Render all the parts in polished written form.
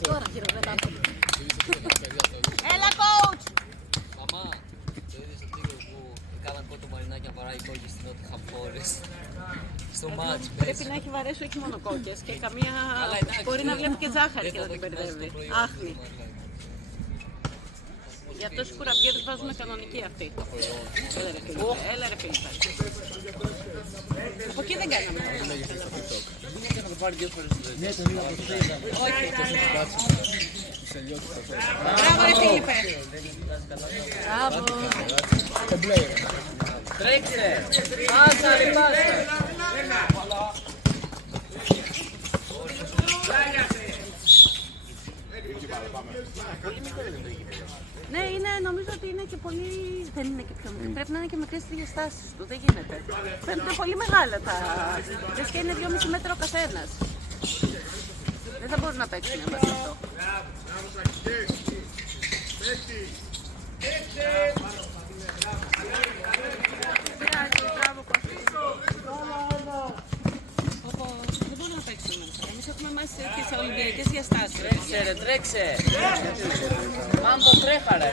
Τώρα χειροκροτάω. Έλα, coach! Μαμά, το είδες στο τίγρο που έκαναν κότο μαρινάκια βαράει κόκκι στην Nottingham Forest. Στο μάτς. Πρέπει να έχει βαρέσει όχι μόνο κόκκες και καμία. Μπορεί να βλέπει και ζάχαρη και να την μπερδεύει. Άχνη. Γι' αυτό οι κουραμπιέδες βάζουν κανονική αυτή. Έλα ρε Φίλιππε. Από εκεί δεν κάναμε. Να το πάρει 2 φορές στη ζωή. Ναι, τον είδα από το είδα. Όχι. Μπράβο ρε Φίλιππε. Μπράβο. Τρέξε! Πάσα ρε πάσα! Ναι, είναι, νομίζω ότι είναι και πολύ. Δεν είναι και πιο μικρή. Πρέπει να είναι και μικρές οι διαστάσεις του. Δεν γίνεται. Πρέπει να είναι πολύ μεγάλα τα. Λες και είναι 2,5 μέτρα ο καθένας. Δεν θα μπορούν να παίξουν μαζί αυτό. Δεν μπορούν να παίξουν μέσα. Εμείς έχουμε μάθει τις ολυμπιακές διαστάσεις. Τρέξε ρε, τρέξε! Μάμπο τρέχα ρε!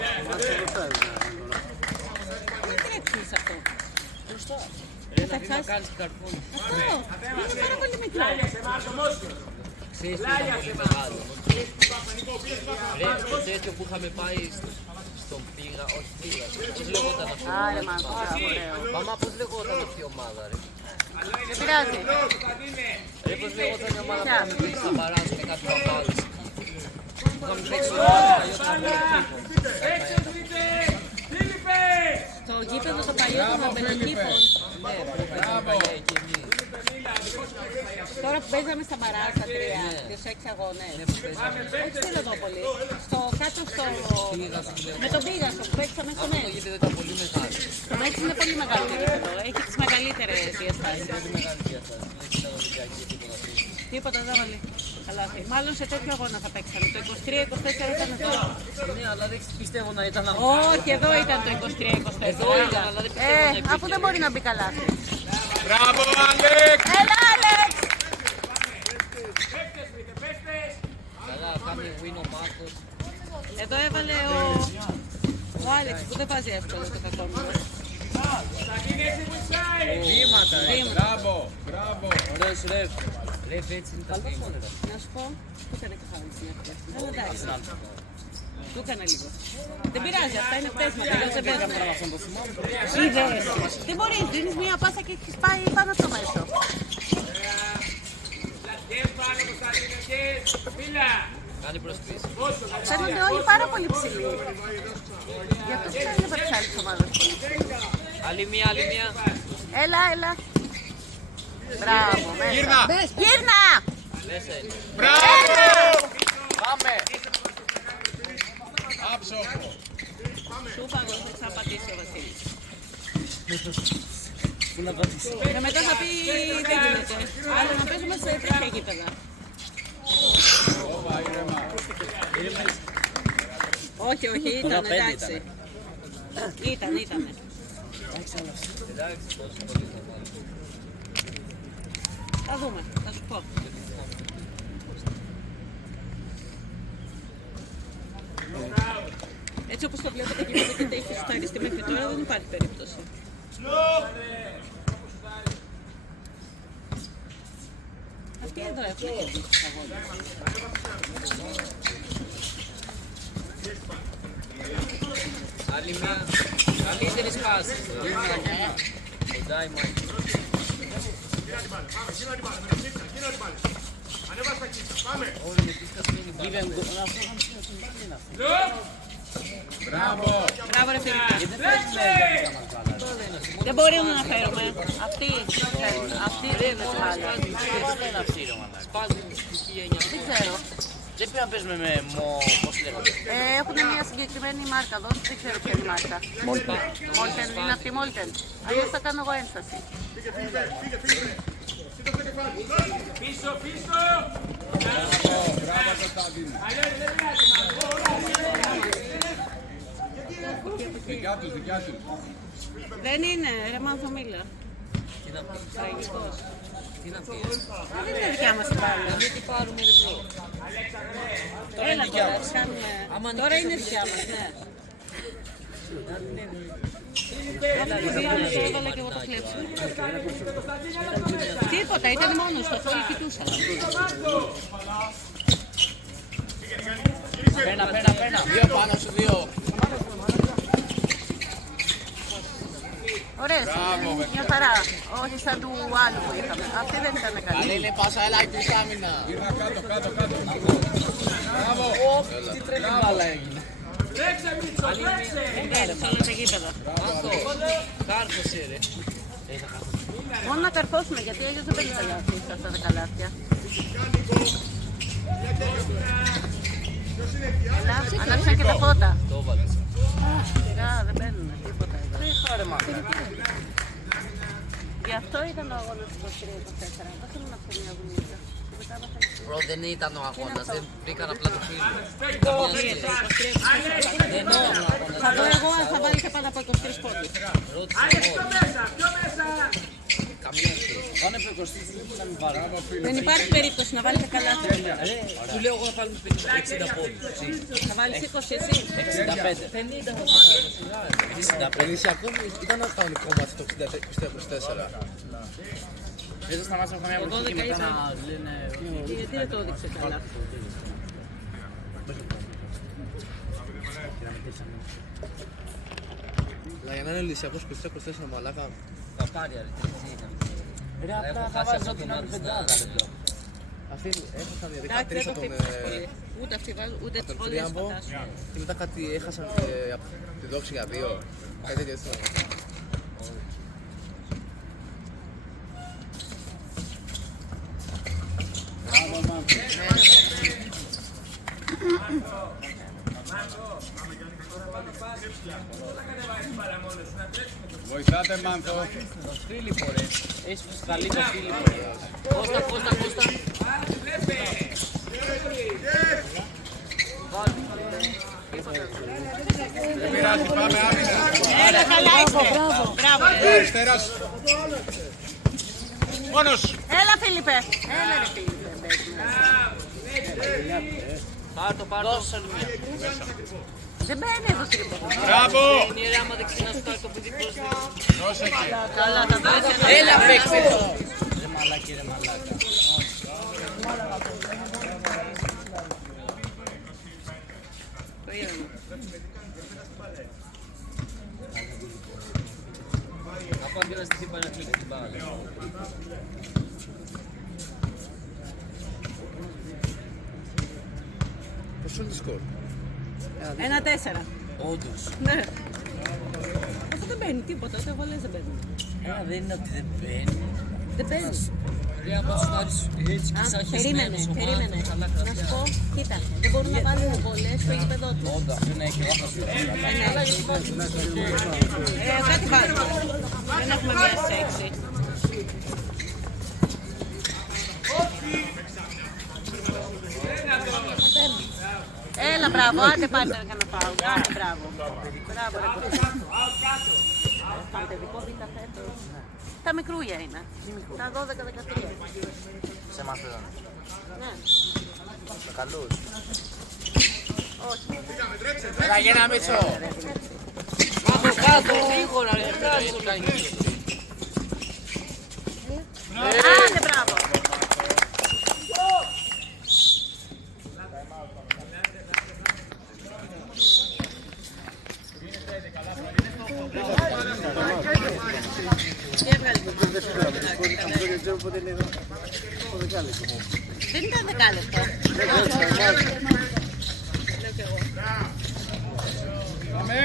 Δεν τρέξουν σε αυτό. Ρε να δει να κάνεις καρφούνι. Αυτό. Είναι πάρα πολύ μικρό. Ξέρεις τι ήταν πολύ μεγάλο. Ρε, στο τέτοιο που είχαμε πάει στον Πήγα, όχι Πήγα. Πώς λεγόταν αυτό. Άρε μάγκο, ωραίο. Μαμά, πώς λεγόταν αυτή η ομάδα ρε. Δεν πειράζει. Ρε, πώς λεγόταν η ομάδα που είχαμε πει στα Παράσου και κάτι παπάδες. Που είχαμε παίξει το Στο γήπεδο το παλιό των Αμπελοκήπων. Ναι, μπράβο. Τώρα που παίζαμε στα Μαράστα 3, τις 6 αγώνες. Όχι στη Ροδόπολη. Στο κάτω στο. Με τον Πίγασο που παίξαμε στο Το Μέξ. γήπεδο ήταν πολύ μεγάλο. Το Μέξ είναι πολύ μεγάλο το γήπεδο. Έχει τις μεγαλύτερες διαστάσεις. Πολύ μεγάλη διάσταση. Δεν ήταν ολυμπιακή τίποτα αυτή. Τίποτα δεν βάλει. Καλάθι. Μάλλον σε τέτοιο αγώνα θα παίξαμε. Το 23-24 ήταν εδώ. Ναι, αλλά δεν πιστεύω να ήταν αυτό. Όχι, εδώ ήταν το 23-24. Εδώ ήταν, αλλά δεν πιστεύω να υπήρχε. Αφού δεν μπορεί να μπει καλάθι. Μπράβο, Άλεξ! Έλα, Άλεξ! Καλά, κάνει win ο Μάρκος. Εδώ έβαλε ο Άλεξ που δεν βάζει εύκολα το κακό μου. Βήματα, ρε. Μπράβο, μπράβο. Ωραίος ρεφ. Ρεφ έτσι είναι τα βήματα. Να σου πω, του έκανε και χάρη στην αρχή. Αλλά εντάξει, του έκανε λίγο. Δεν πειράζει, αυτά είναι πτέσματα, εγώ δεν παίρνω. Είδες, τι μπορείς, δίνεις μία πάσα και έχεις πάει πάνω στο μέσο. Κάνει προσπίση. Φαίνονται όλοι πάρα πολύ ψηλοί. Γι' αυτό δεν έβλεπα τις άλλες ομάδες πολύ ψηλοί. Άλλη μία, άλλη μία. Έλα, έλα. Μπράβο, μέσα. Γύρνα. Γύρνα! Μέσα είναι. Μπράβο! Πάμε. Άψογο. Σου είπα εγώ, θα ξαναπατήσει ο Βασίλης. Πού να πατήσει. Και μετά θα πει δεν γίνεται. Αλλά να παίζουμε σε τέτοια γήπεδα. Ωπα, ήρεμα. Όχι, όχι, ήταν, εντάξει. Ήταν. Εντάξει, τόσο πολύ θα βάλω. Θα δούμε, θα σου πω. Έτσι όπως το βλέπετε και βλέπετε έχει σουταριστεί μέχρι τώρα, δεν υπάρχει περίπτωση. Αυτοί εδώ έχουν κερδίσει τους αγώνες. Άλλη μία. Καλύτερη σπάση. Κοντά η Μάικη. Όλοι με τις κασμίνοι μπάλα. Μπράβο. Μπράβο ρε Φίλιππε. Δεν μπορούμε να φέρουμε. Αυτοί δεν είναι μεγάλα. Σπάζουν τη στοιχεία 9. Δεν ξέρω. Δεν πρέπει να παίζουμε με πώς λέγονται. Έχουν μια συγκεκριμένη μάρκα εδώ, δεν ξέρω ποια είναι η μάρκα. Μόλτεν, είναι αυτή η Μόλτεν. Αλλιώς θα κάνω εγώ ένσταση. Μπράβο, Κωνσταντίνο. Δικιά τους. Δεν είναι, ρε Μανθομίλα. Τι να πει. Τραγικός. Τι να πεις. Δεν είναι δικιά μας η μπάλα. Να μην την πάρουμε ρε μπρο. Έλα τώρα, ας κάνουμε. Άμα Τώρα νικήσω, είναι θα δικιά νικήσω. μας, ναι. Έλα, Αυτό ρε, το άλλο το ρε, έβαλα και εγώ το μαλάκα. κλέψιμο. Τίποτα, ήταν μόνος του, όλοι κοιτούσαν. Πένα. Δύο πάνω σου, δύο. Ωραίες είναι, μια χαρά. Όχι σαν του άλλου που είχαμε. Αυτή δεν ήταν Αλλά καλή. είναι πάσα, έλα, τρεις άμυνα. Ήρθα κάτω. Μπράβο. Τι τρελή μπάλα έγινε. Τέλος, όλα τα γήπεδα. Μάθω, κάρφωσε ρε. Μόνο να καρφώσουμε, γιατί αλλιώς δεν παίρνει καλάθι σε αυτά τα καλάθια. Έλα, ανάψαν και τα φώτα. Το έβαλες. Σιγά, δεν παίρνουν τίποτα εδώ. Γι' αυτό ήταν ο αγώνας του 23-24. Δεν θέλω να φτιάξω μια δουλειά. Μπρο, δεν ήταν ο αγώνας, δεν βρήκαν απλά το φίλο. Δεν είναι ο αγώνας. Θα δω εγώ αν θα βάλει και πάνω από 23 πόντους. Ρώτησα εγώ. Καμία σχέση. Πάνε από 23 να μην πάρω. Δεν υπάρχει περίπτωση να βάλετε καλά. Του λέω εγώ να βάλουμε 60 πόντους. Θα βάλεις 20 εσύ. 65. 50 θα βάλουμε. 65. Ακόμη ήταν ένα κανονικό μάτι το 60-24. Δεν θα σταμάτησαμε καμία προσοχή μετά να λένε... Γιατί δεν το έδειξε καλά. Αλλά για να είναι λυσιακός 23-24 μαλάκα. Παπάρια ρε, τι είναι. Ρε, απλά θα βάζω την άλλη πεντάδα ρε μπρο. Αυτοί έχασαν για Εντάξει, 13 δεν το από τον, χτύπησες πολύ. Ούτε αυτοί βάζουν, ούτε τον όλοι δεν Τρίαμβο σπατάσουν. και μετά κάτι έχασαν από τη δόξη για 2. Κάτι τέτοιο έτσι. Βοηθάτε Μάνθο. Το Φίλιππο ρε. Έχεις καλή το Φίλιππο. Κώστα. Δεν πειράζει, πάμε άμυνα. Έλα, καλά είστε. Μπράβο. Αριστεράς. Μόνος. Έλα, Φίλιππε. Έλα, ρε Φίλιππε. Πάρ' το. Δεν μπαίνει εδώ τρίπο. Μπράβο. Είναι ρε άμα δεξί να σου κάνει το παιδί προς Πρόσεχε. Καλά, θα δώσει ένα. Έλα παίξε το. Ρε μαλάκι. Το είδαμε. Από αντί να στηθεί πάει να κλείσει την μπάλα. Πόσο είναι το σκορ? 1-4. Όντως. Ναι. Αυτό δεν μπαίνει τίποτα, ούτε βολές δεν μπαίνουν. Δεν είναι ότι δεν μπαίνει. Δεν μπαίνει. Ρε άμα τους πάρεις έτσι και σαν Περίμενε. Να σου πω, κοίτα, δεν μπορούν να βάλουν βολές στο γήπεδο του. Όντως, δεν έχει λάθος. Κάτι βάζουμε. Δεν έχουμε μία σεξι. Έλα, μπράβο, άντε πάρτε να κάνω πάω. Άντε, μπράβο. Μπράβο, ρε κοτσί. Στα παιδικό β' φέτος. Τα μικρούλια είναι. Τα 12-13. Σε εμάς παιδόν. Ναι. Με καλούς. Όχι. Έλα γένα Μίτσο. Κάτω, γρήγορα ρε, κάτω. Άντε, μπράβο. Δεν ήταν δεκάλεπτο. Πάμε.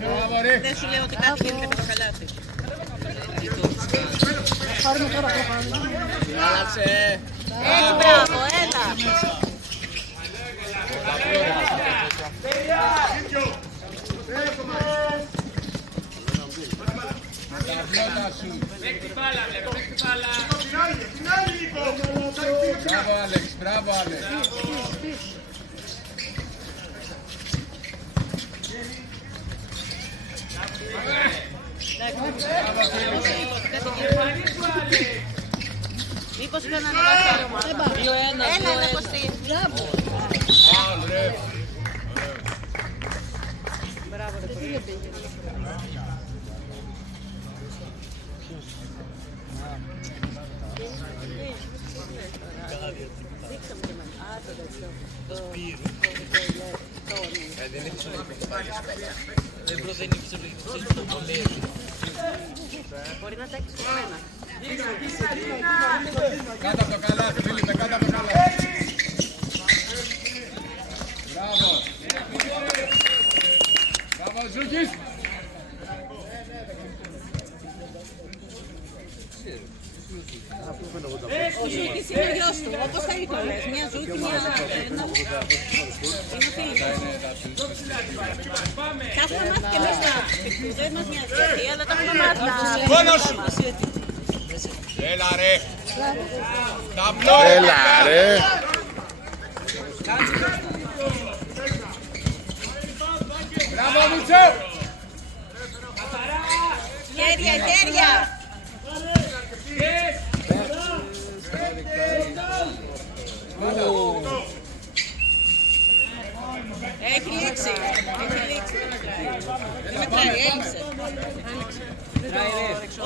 Μπράβο ρε. Δεν σου λέω ότι κάτι γίνεται με το καλάθι. Άλλαξε. Έτσι, μπράβο, έλα. Τα βλώτα σου. Μπράβο Άλεξ. Μήπως είχαν ανεβάσει άλλη ομάδα. 2-1. Έλα, Κωστή. Μπράβο. Φάουλ, ρε. Μπράβο, ρε Κωστή. Δείξε μου και εμένα. Α, το τέτοιο. Δεν έχεις όλη την Δεν ήξερε το πολύ. Μπορεί να τα έχεις κομμένα. Κάτω από το καλάθι, Φίλιππε, κάτω από το καλάθι. Μπράβο. Μπράβο, Ζούκης. Ο Ζούκης είναι ο γιος του, όπως θα το λες. Μια Ζούκη, μια ένα. Είναι ο Φίλιππος. Τα έχουμε μάθει και εμείς τα. Δεν μας νοιάζει γιατί, αλλά τα έχουμε μάθει. Μόνος σου. Έλα, ρε. Ταμπλό, ρε. Έλα, ρε. Μπράβο, Μιτσό. Χέρια, χέρια. Έχει λήξει. Δεν μετράει, έλειξε.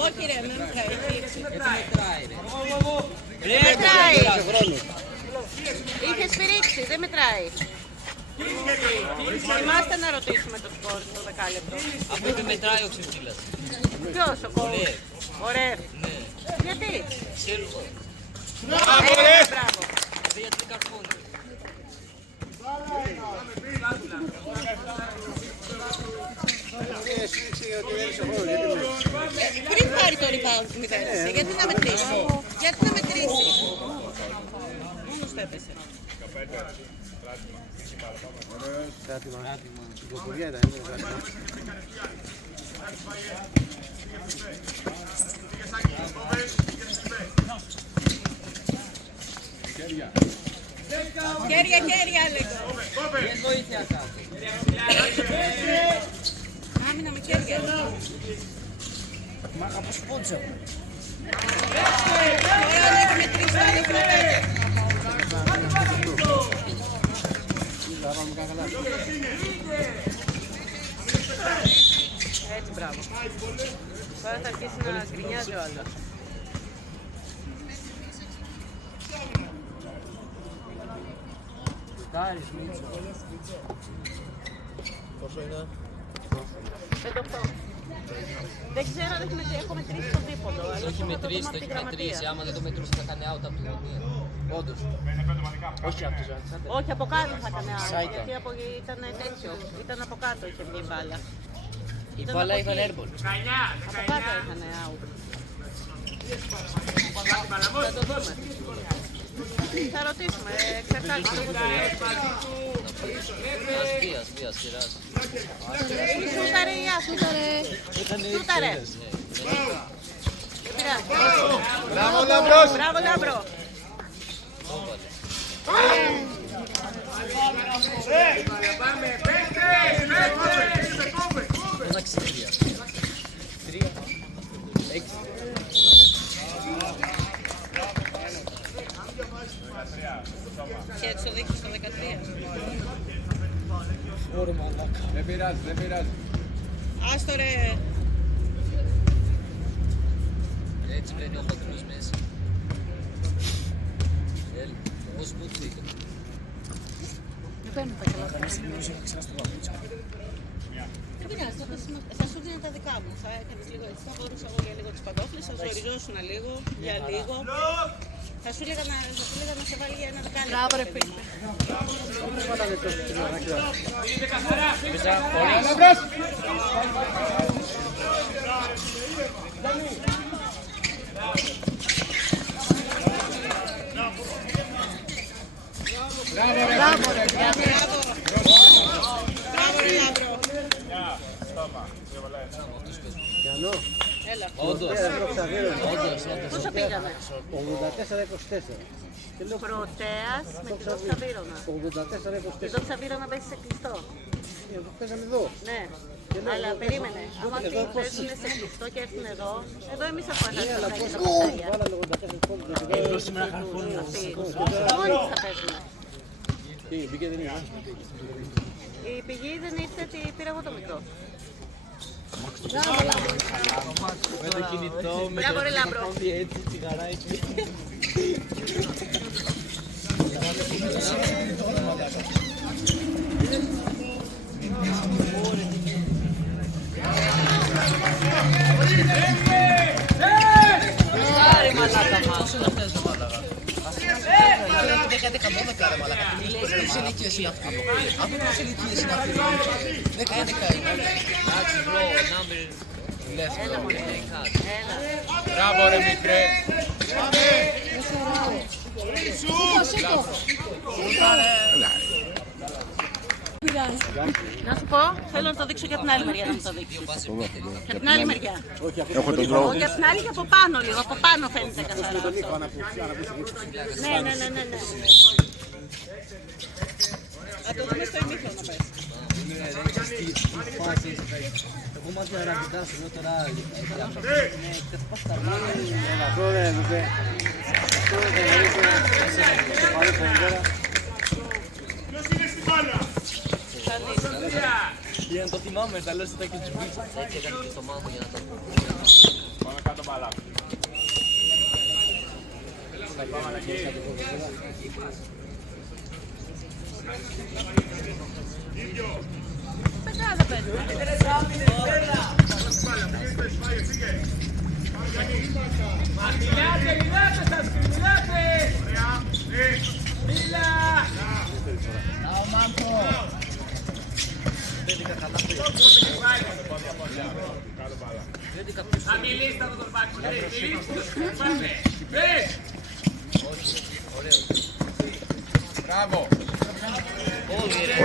Όχι ρε, δεν μετράει, έχει λήξει. Μετράει. Είχε σφυρίξει, δεν μετράει. Θυμάστε να ρωτήσουμε το σκορ στο δεκάλεπτο. Αφού δεν μετράει ο Ξεφύλας. Ποιος, ο κόουτς? Ωραία. Ναι. Γιατί? Ξέρω. Μπράβο, ρε. Μπράβο. Γιατί καρφώνει. Πριν πάρει το rebound που μηδένισε, γιατί να μετρήσει? Γιατί να μετρήσει? Μόνος το έπεσε. Κράτημα. Κυκλοφορία ήταν, είναι κράτημα. Χέρια, χέρια, λέγω. Δεν βοήθεια κάτω. Άμυνα με χέρια. Μα από σπούτσα. Τώρα δεν έχει μετρήσει, δεν έχει μετρήσει. Έτσι, μπράβο. Τώρα θα αρχίσει να γκρινιάζει ο άλλος. Κάρις, Μίτσο. Πόσο είναι? 5-8. Δεν ξέρω, δεν έχει μετρήσει, έχω μετρήσει το δίπολο. Το έχει μετρήσει, το έχει μετρήσει. Άμα δεν το μετρούσε θα κάνει out από τη γωνία. Όντως. Όχι από τους Ζάντσαντερ. Όχι, από κάτω θα έκανε άλλο. Σάικα. Γιατί ήταν τέτοιο. Ήταν από κάτω, είχε βγει η μπάλα. Η μπάλα ήταν airball. Από κάτω είχαν out. Θα το δούμε. Θα ρωτήσουμε, εξαρτάται. Ας πει, ας κεράσει. Σούταρε ή άσουταρε. Σούταρε. Δεν πειράζει. Μπράβο, Λαμπρός. Μπράβο, Λάμπρο. Ένα ξεφύγια. 3, 6. Και έτσι το δείχνει στο 13. Δεν πειράζει, δεν πειράζει. Άστο ρε. Έτσι μπαίνει ο χοντρός μέσα. Πώς πούτσι είχε. Δεν παίρνω τα καλά. Δεν πειράζει, θα σου δίνω τα δικά μου. Θα έκανες λίγο έτσι, θα μπορούσα εγώ για λίγο τις παντόφλες, θα ζοριζόσουν λίγο, για λίγο. Θα σου έλεγα να σε βάλει για ένα δεκάλεπτο. Μπράβο ρε φίλε. Λαμπρός. Μπράβο, ρε. Μπράβο ρε Λάμπρο. Γιαννό. Έλα. Όντως. Πόσο πήγαμε? 84-24. Και λέω Πρωτέας με τη Δόξα Βύρωνα. 84-24. Η Δόξα Βύρωνα παίζει σε κλειστό. Το παίζαμε εδώ. Ναι. Αλλά περίμενε. Άμα αυτοί παίζουν σε κλειστό και έρθουν εδώ, εδώ εμείς έχουμε ένα παιχνίδι τα παιχνίδια. Εδώ σήμερα καρφώνουν. Μόνοι θα παίζουν. Τι, μπήκε δεν είναι. Η πηγή δεν ήρθε, τη πήρα εγώ το μικρό. Με το κινητό, με Μπράβο, το ρε Λάμπρο. έτσι, τσιγαράκι. Άρε μαλάκα μας. Δεν καμπόμε κάρα μαλάκα. Ποιες ηλικίες είναι αυτοί. Αυτοί ποιες ηλικίες είναι αυτοί. 10-11 είναι. Εντάξει bro, number Έλα μωρέ. Έλα. Μπράβο ρε μικρέ. Να σου πω, θέλω να το δείξω και από την άλλη μεριά να μου το δείξεις. Και από την άλλη μεριά. Έχω τον δρόμο. Όχι, από την άλλη και από πάνω λίγο. Από πάνω φαίνεται καθαρά αυτό. Ναι, ναι, ναι, ναι, ναι. Θα το δούμε στο ημίχρονο πες. Εγώ μάθηκα αραβικά σου λέω τώρα. Ναι, χτες τα μάτια. Αυτό δεν είναι. Αυτό δεν είναι. Πάλι φοβέρα. Για να το θυμάμαι, τα λέω στα και τους μπίτσες. έτσι έκανε και στο μάμο για να το πω. Πάμε κάτω μπαλά. Πετάδα παίζουμε. Μπράβο. Όλοι ρε.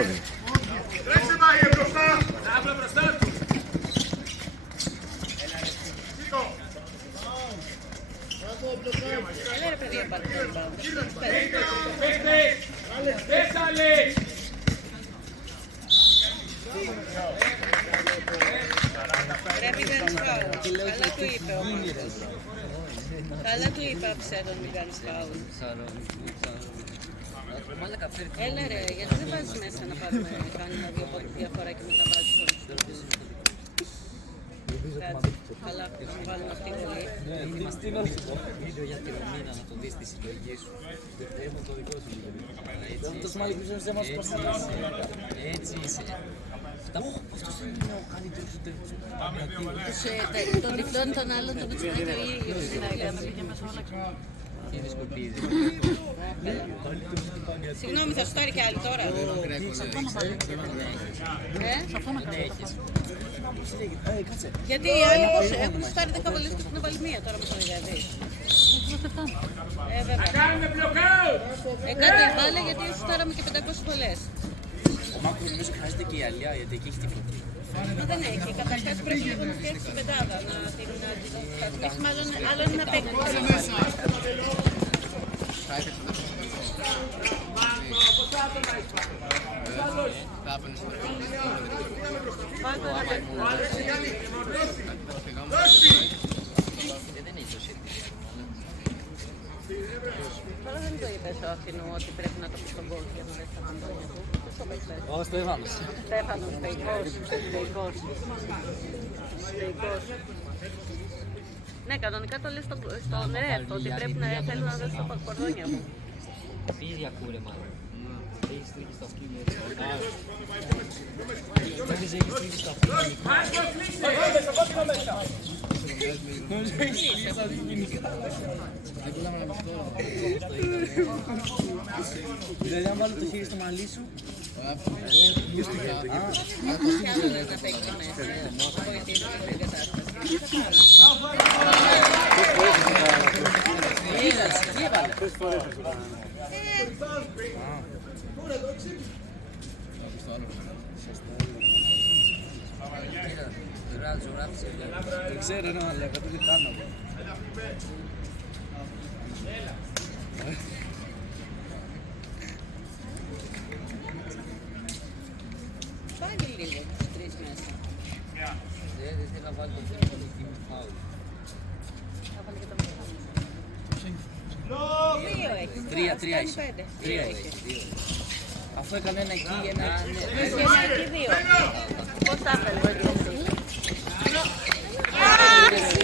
Έλα ρε παιδιά, πάρτε το rebound. Πρέπει να κάνεις φάουλ. Καλά του είπε όμως. Καλά του είπε άψε τον μην κάνεις φάουλ. Μάλακα φέρει. Έλα ρε, γιατί δεν βάζεις μέσα να πάρουμε κάνουμε δύο πόντους διαφορά και μετά βάζεις όλους. Κάτσε, καλά, να βάλουμε αυτή τη βολή. Είμαστε βίντεο για τη Ρωμίνα να το δεις στη συλλογή σου. Έχω το δικό σου video. Το σμάλι που δεν μας πασχαλάς. Έτσι είσαι. Αυτός είναι ο καλύτερος σου τέλος. Τον τυφλών των άλλων τον κουτσινάει το ίδιο στην αγάπη. Είναι σκουπίδι. Συγγνώμη, θα σου πάρει κι άλλη τώρα. Κάτσε. Γιατί οι άλλοι πώς έχουν στάρει 10 βολές και έχουν βάλει μία τώρα με το δηλαδή. Βέβαια. Κάτι βάλε γιατί στάραμε και 500 βολές. Ο Μάκρος νομίζω χρειάζεται και η Αλιά γιατί εκεί έχει τη φωτή. Δεν έχει. Καταρχάς πρέπει λίγο να φτιάξει την πεντάδα. Να την φτιάξει. Μάλλον άλλο είναι να παίξει. Δεν είναι τόσο Τώρα δεν το είπε ο Αθηνού ότι πρέπει να το πει στον κόσμο για να δει τα παντόνια του. Πώς το είπες? Ο Στέφανος. Στέφανος, θεϊκός. Ναι, κανονικά το λες στον ρεφ, ότι πρέπει να θέλω να δώσω τα κορδόνια μου. πήρια κούρε μάλλον. Έχεις τρίχει στο αυτοκίνητο. Έχεις τρίχει στο αυτοκίνητο. Δηλαδή αν βάλω το χέρι στο μαλλί σου. Τι άλλο λες να παίξει μέσα, να βοηθήσει την κατάσταση. Τι έβαλε. Δεν ξέρω, αλλά εγώ δεν κάνω. Πάλι λίγο, τους τρεις μέσα. Δεν θέλω να βάλει το φίλο του team foul. Δύο έχει. Τρία έχει. Τρία έχει. Αφού έκανε ένα εκεί, ένα... Έχει ένα εκεί δύο. Πώς τα έφερε εκεί εσύ.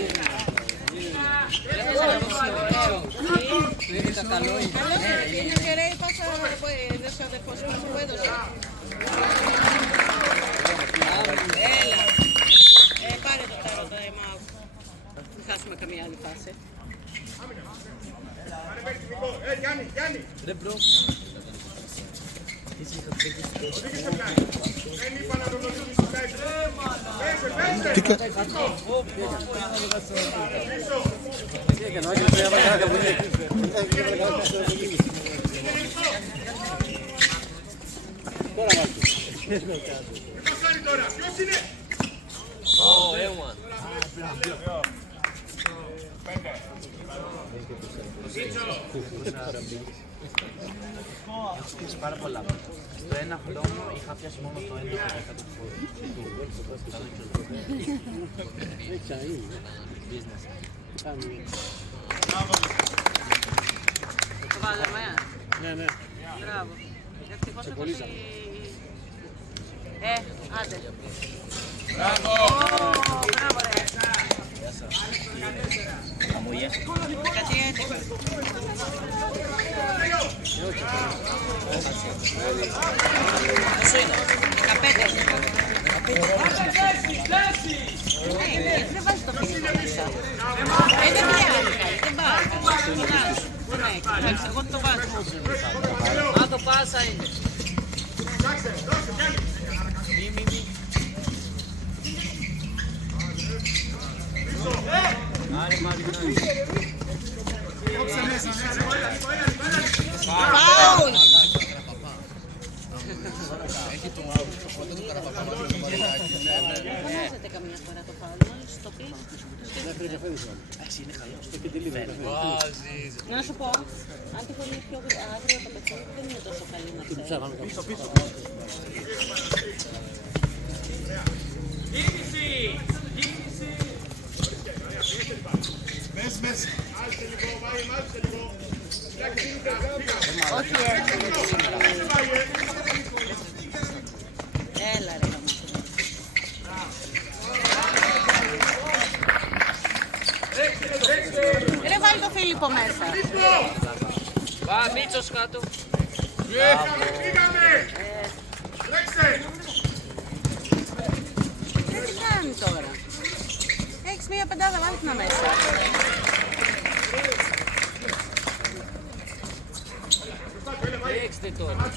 Ήταν καλό. Είναι κεραίη πάσα έδωσε ο αδερφός που έδωσε. Έλα. Πάρε το τάρο το αίμα. Δεν χάσουμε καμία άλλη φάση. Ρε μπρο. Ω, Έμαν. Έχω πιάσει πάρα πολλά. Στο ένα χρόνο είχα πιάσει μόνο το 11% του φόρου. Το βάλαμε. Ναι. Μπράβο. Ευτυχώς ότι... άντε. Μπράβο! Μπράβο ρε. Κάτι έτοιμο. Πόσο είναι? 15. Δεν βάζει το φίλο μέσα. Δεν πειράζει, δεν πάει. Εντάξει, εγώ το βάζω. Α, το πάσα είναι. Μη. Άρη Μαρινάκη. Φάουλ! Έχει το μάου. Οπότε το καραπαπά μαζί με το μαρινάκι. Φωνάζεται καμιά φορά το φάουλ, μόλις το πει. Εντάξει, είναι καλός. Βάζεις. Να σου πω, αν τυχόν είναι πιο αύριο το παιχνίδι, δεν είναι τόσο καλή να ξέρει. Όχι έτσι. Έλα ρε. Ρε βάλει το Φίλιππο μέσα. Πά, Μίτσος κάτω. Τι κάνει τώρα. Έχεις μία πεντάδα, βάλει την μέσα. Έξτε τώρα.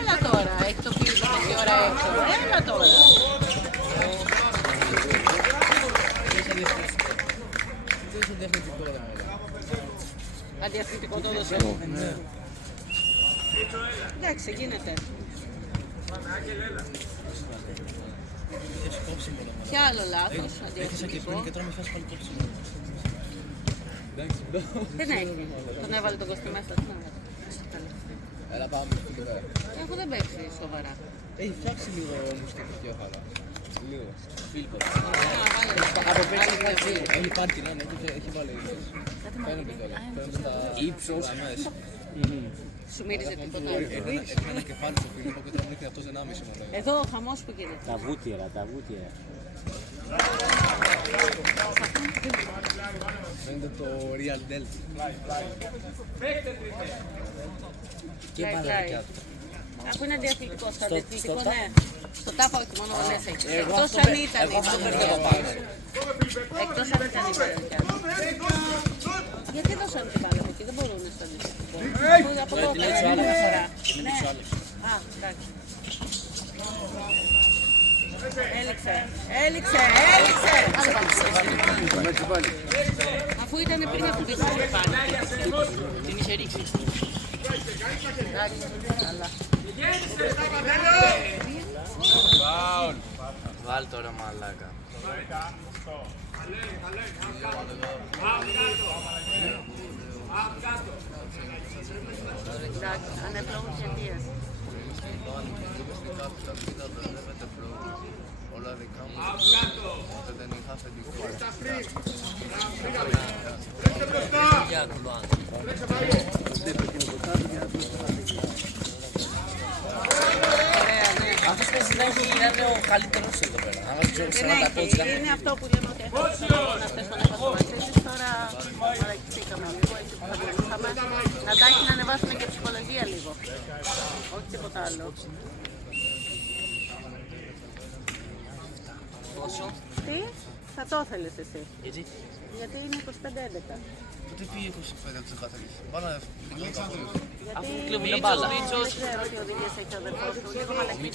Έλα τώρα, έχει το Φίλιππο τόση ώρα έξω. Έλα τώρα. Δεν είναι διαφορετικό ρε μαλάκα. Αντιαθλητικό το έδωσε. Εντάξει, γίνεται. Έχεις κόψει μόνο μαλάκα. Κι άλλο λάθος, Έχεις και πριν αντιαθλητικό. και τώρα με φας πάλι κόψει μόνο. Δεν έχει. Τον έβαλε τον Κωστή μέσα. Τι να βάλει. Έλα πάμε τώρα. Εγώ δεν παίξει σοβαρά. Έχει φτιάξει λίγο όμως και πιο χαλά. Λίγο. Φίλιππος. Από πέρα Έχει πάρει την Άννα, έχει βάλει ύψος. Φαίνονται κιόλας. Φαίνονται στα γραμμές. Σου μύριζε τίποτα. Ένα κεφάλι στο Φίλιππο και τώρα μου ήρθε αυτός 1,5 μόνο. Εδώ ο χαμός που γίνεται. Τα βούτυρα. Φαίνεται το Real Delta. Και Πλάι, πάρα πλάι. δικιά του. Αφού είναι αντιαθλητικό, στο αντιαθλητικό ναι. Στο τάφο όχι μόνο μέσα εκεί. Εγώ Εκτός αυτό αν ήταν εγώ αυτό η μπερδεύω πάνω. Εκτός αν ήταν η Παναγιά. Γιατί δώσαν την μπάλα εκεί, δεν μπορούν στο αντιαθλητικό. Από εδώ κάνει μια φορά. Ναι. Α, εντάξει. Έληξε. Αφού ήταν πριν από πίσω στην κεφάλι. Την είχε ρίξει. Εντάξει, καλά. Φάουλ. Βάλ τώρα μαλάκα. Εντάξει, ανεπλόγους αιτίας. Όλα δικά μου. Όταν δεν είχα αφεντικό. Για κουλουάν. Αυτός παίζει να είναι ο καλύτερος εδώ πέρα. Αν δεν ξέρω Ναι, 40 πόντς κάνει. είναι αυτό που λέμε ότι έχουν αυτές τον επασχολήσεις. Τώρα παρακολουθήκαμε λίγο έτσι που θα μπορούσαμε να τα έχει να ανεβάσουμε και ψυχολογία λίγο. Όχι τίποτα άλλο. Πόσο? Τι, θα το ήθελες εσύ. Γιατί? Γιατί είναι 25-11. Τότε πήγε 25 από τους καθαρίες. Πάω να Αφού Γιατί κλέβουνε μπάλα. δεν ξέρω ότι ο Δήμιας έχει ο αδερφός του, λίγο μαλακή.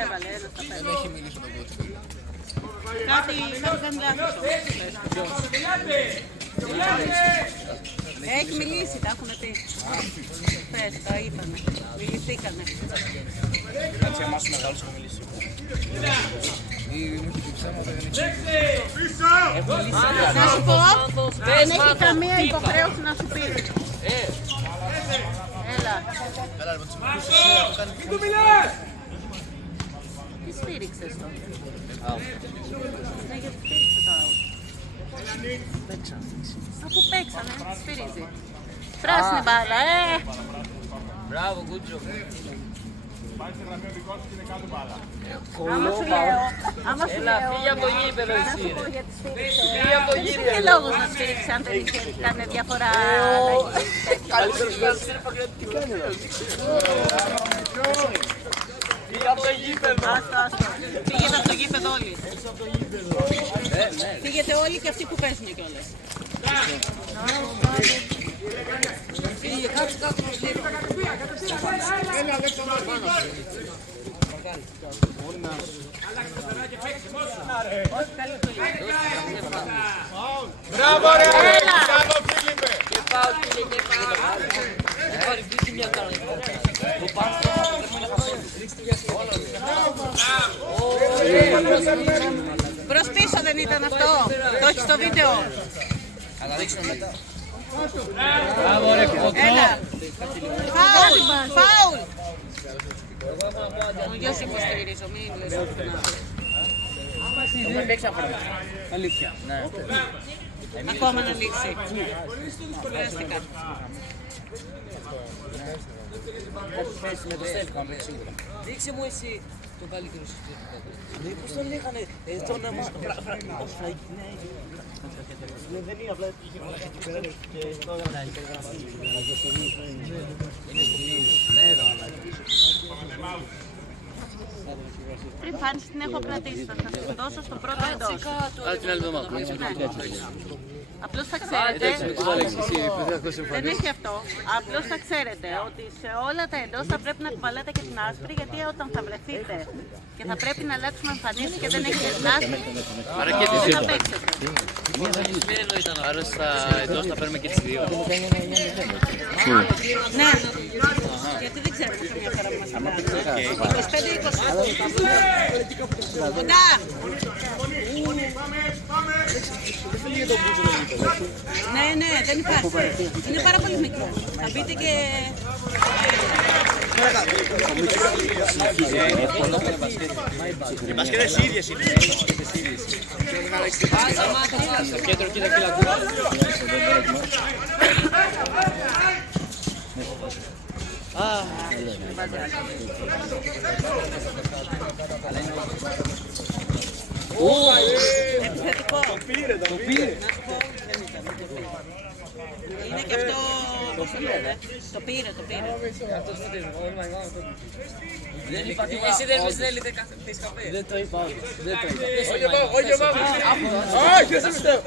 Έβαλε ένα στα πέντε. δεν έχει μιλήσει τον κότσο. Κάτι κάνει λάθος όμως. Έχει μιλήσει, τα έχουν πει. Πες, τα είπανε. Μιληθήκανε. Κάτσε εμάς τους μεγάλους έχουν μιλήσει. Ή δεν έχει πει ψέματα, δεν έχει. Να σου πω, δεν έχει καμία υποχρέωση να σου πει. Έλα. Καλά, λοιπόν, τους μιλήσεις εσύ, αυτό κάνει. Τι σφύριξες το. Ναι, γιατί σφύριξε το out. Αφού παίξανε, τι σφυρίζει. Πράσινη μπάλα, Μπράβο, good job. Άμα σου λέω, άμα σου Έλα, λέω, φύγε από το γήπεδο να εσύ. σου πω γιατί σφύριξε. Φύγε από το Δεν γήπεδο. είχε λόγος να σφύριξε αν δεν είχε κάνει διαφορά. Φύγε από το γήπεδο. Άστο. Πήγαινε από το γήπεδο όλοι. Φύγετε όλοι και αυτοί που παίζουν κιόλας. Φύγε, κάτσε κάτω μας λίγο. Μπράβο ρε! Μπράβο Φίλιππε! Και πάω, φίλε, και πάω. Δεν πάρει πίση μια κάνω. Το πάω, Μπρος πίσω δεν ήταν αυτό. Το έχεις στο βίντεο. Θα τα δείξουμε μετά. Μπράβο ρε κοτό! Έλα. Φάουλ. Φάουλ. Ο γιος υποστηρίζω. Μην λες πουθενά. Έχουμε παίξει από εδώ. Αλήθεια. Ναι. Ακόμα να λήξει. Κουράστηκα. Με το Στέλ είχαμε παίξει σίγουρα. δείξε μου εσύ το καλύτερο σου στήριο. Πώς τον λέγανε, τον Δεν είναι απλά είχε φωνάξει εκεί πέρα και το έκανα υπεργραφή. Πριν φάνεις την έχω κρατήσει. Θα σας την δώσω στο πρώτο εντός. Άλλη την άλλη εβδομάδα. Απλώς θα ξέρετε. Δεν έχει αυτό. Απλώς θα ξέρετε ότι σε όλα τα εντός θα πρέπει να κουβαλάτε και την άσπρη, γιατί όταν θα βρεθείτε και θα πρέπει να αλλάξουμε εμφανίσεις και δεν έχετε την άσπρη, δεν θα παίξετε. Άρα στα εντός θα παίρνουμε και τις δύο. Ναι, γιατί δεν ξέρουμε καμιά φορά που μας αλλάζει. 25-20. Κοντά! Ναι, ναι, δεν υπάρχει. Είναι πάρα πολύ μικρό. Θα μπείτε και... Οι μπασκετές ίδιες είναι. Πάσα, μάτα, πάσα. Κέντρο, κοίτα, φυλακούρα. Επιθετικό. Το πήρε. Είναι και αυτό... πώς το λένε. Το πήρε. Εσύ δεν πεις δεν λύτε πεις καφέ. Δεν το είπα. Όχι, δεν σε πιστεύω!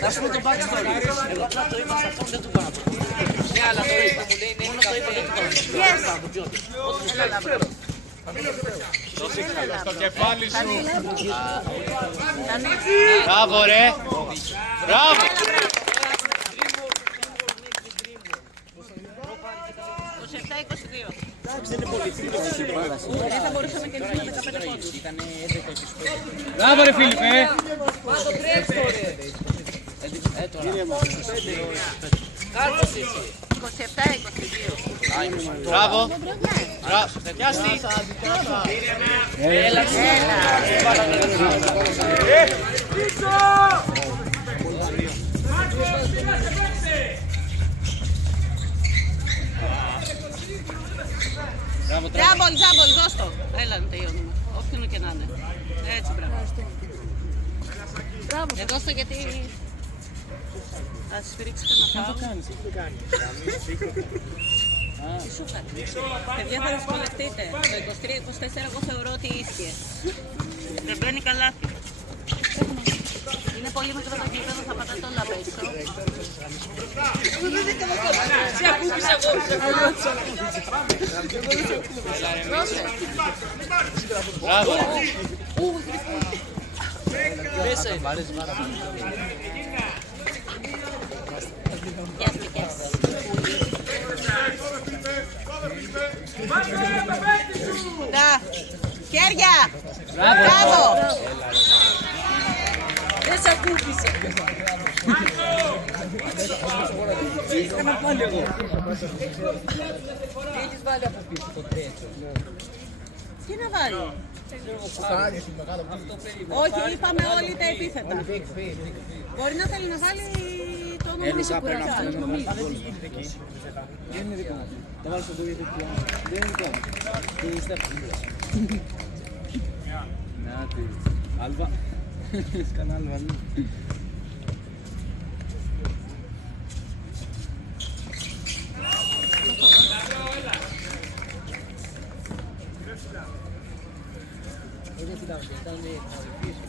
Να σου πω το backstory. Εγώ απλά το είπα σε αυτόν, δεν του είπα να το πω. Ναι, αλλά το είπα, μου λέει είναι καφέ. Yes. Στο κεφάλι σου! Μπράβο ρε! Μπράβο! Εντάξει, δεν είναι πολύ. Δεν θα μπορούσαμε και εμείς με 15 πόντους. Μπράβο ρε Φίλιππε! Κάτσε εσύ. 27-22. Μπράβο. Ναι. Πιάστη. Έλα, Τζάμπολ, δώσ' το. Έλα να τελειώνουμε. Όποιον και να είναι. Έτσι, μπράβο. Δώσ' το γιατί... Θα σφυρίξει και να φάω. Τι σου κάνει. Παιδιά, θα δυσκολευτείτε. Το 23-24 εγώ θεωρώ ότι ίσχυε. Δεν μπαίνει καλάθι. Είναι πολύ μικρό το γήπεδο, θα πατάτε όλα απ' έξω. Σε ακούμπησα εγώ. Δώσε. Μπράβο. Μέσα είναι. Να, χέρια. Μπράβο. Δεν σ' ακούμπησα. Έκανα πάλι εγώ. Έχεις βάλει από πίσω το τέτοιο. Τι να βάλει. Όχι, είπαμε όλοι τα επίθετα. Μπορεί να θέλει να βάλει το όνομα του Κουρατσά. Δεν είναι δικό μου. Τα βάλω στον πόδι του πλάνο. Δεν είναι δικό μου. Του Στέφανου. Να τι. Άλβα. Σκανά Άλβα. Δεν κοιτάμε, ήταν πίσω.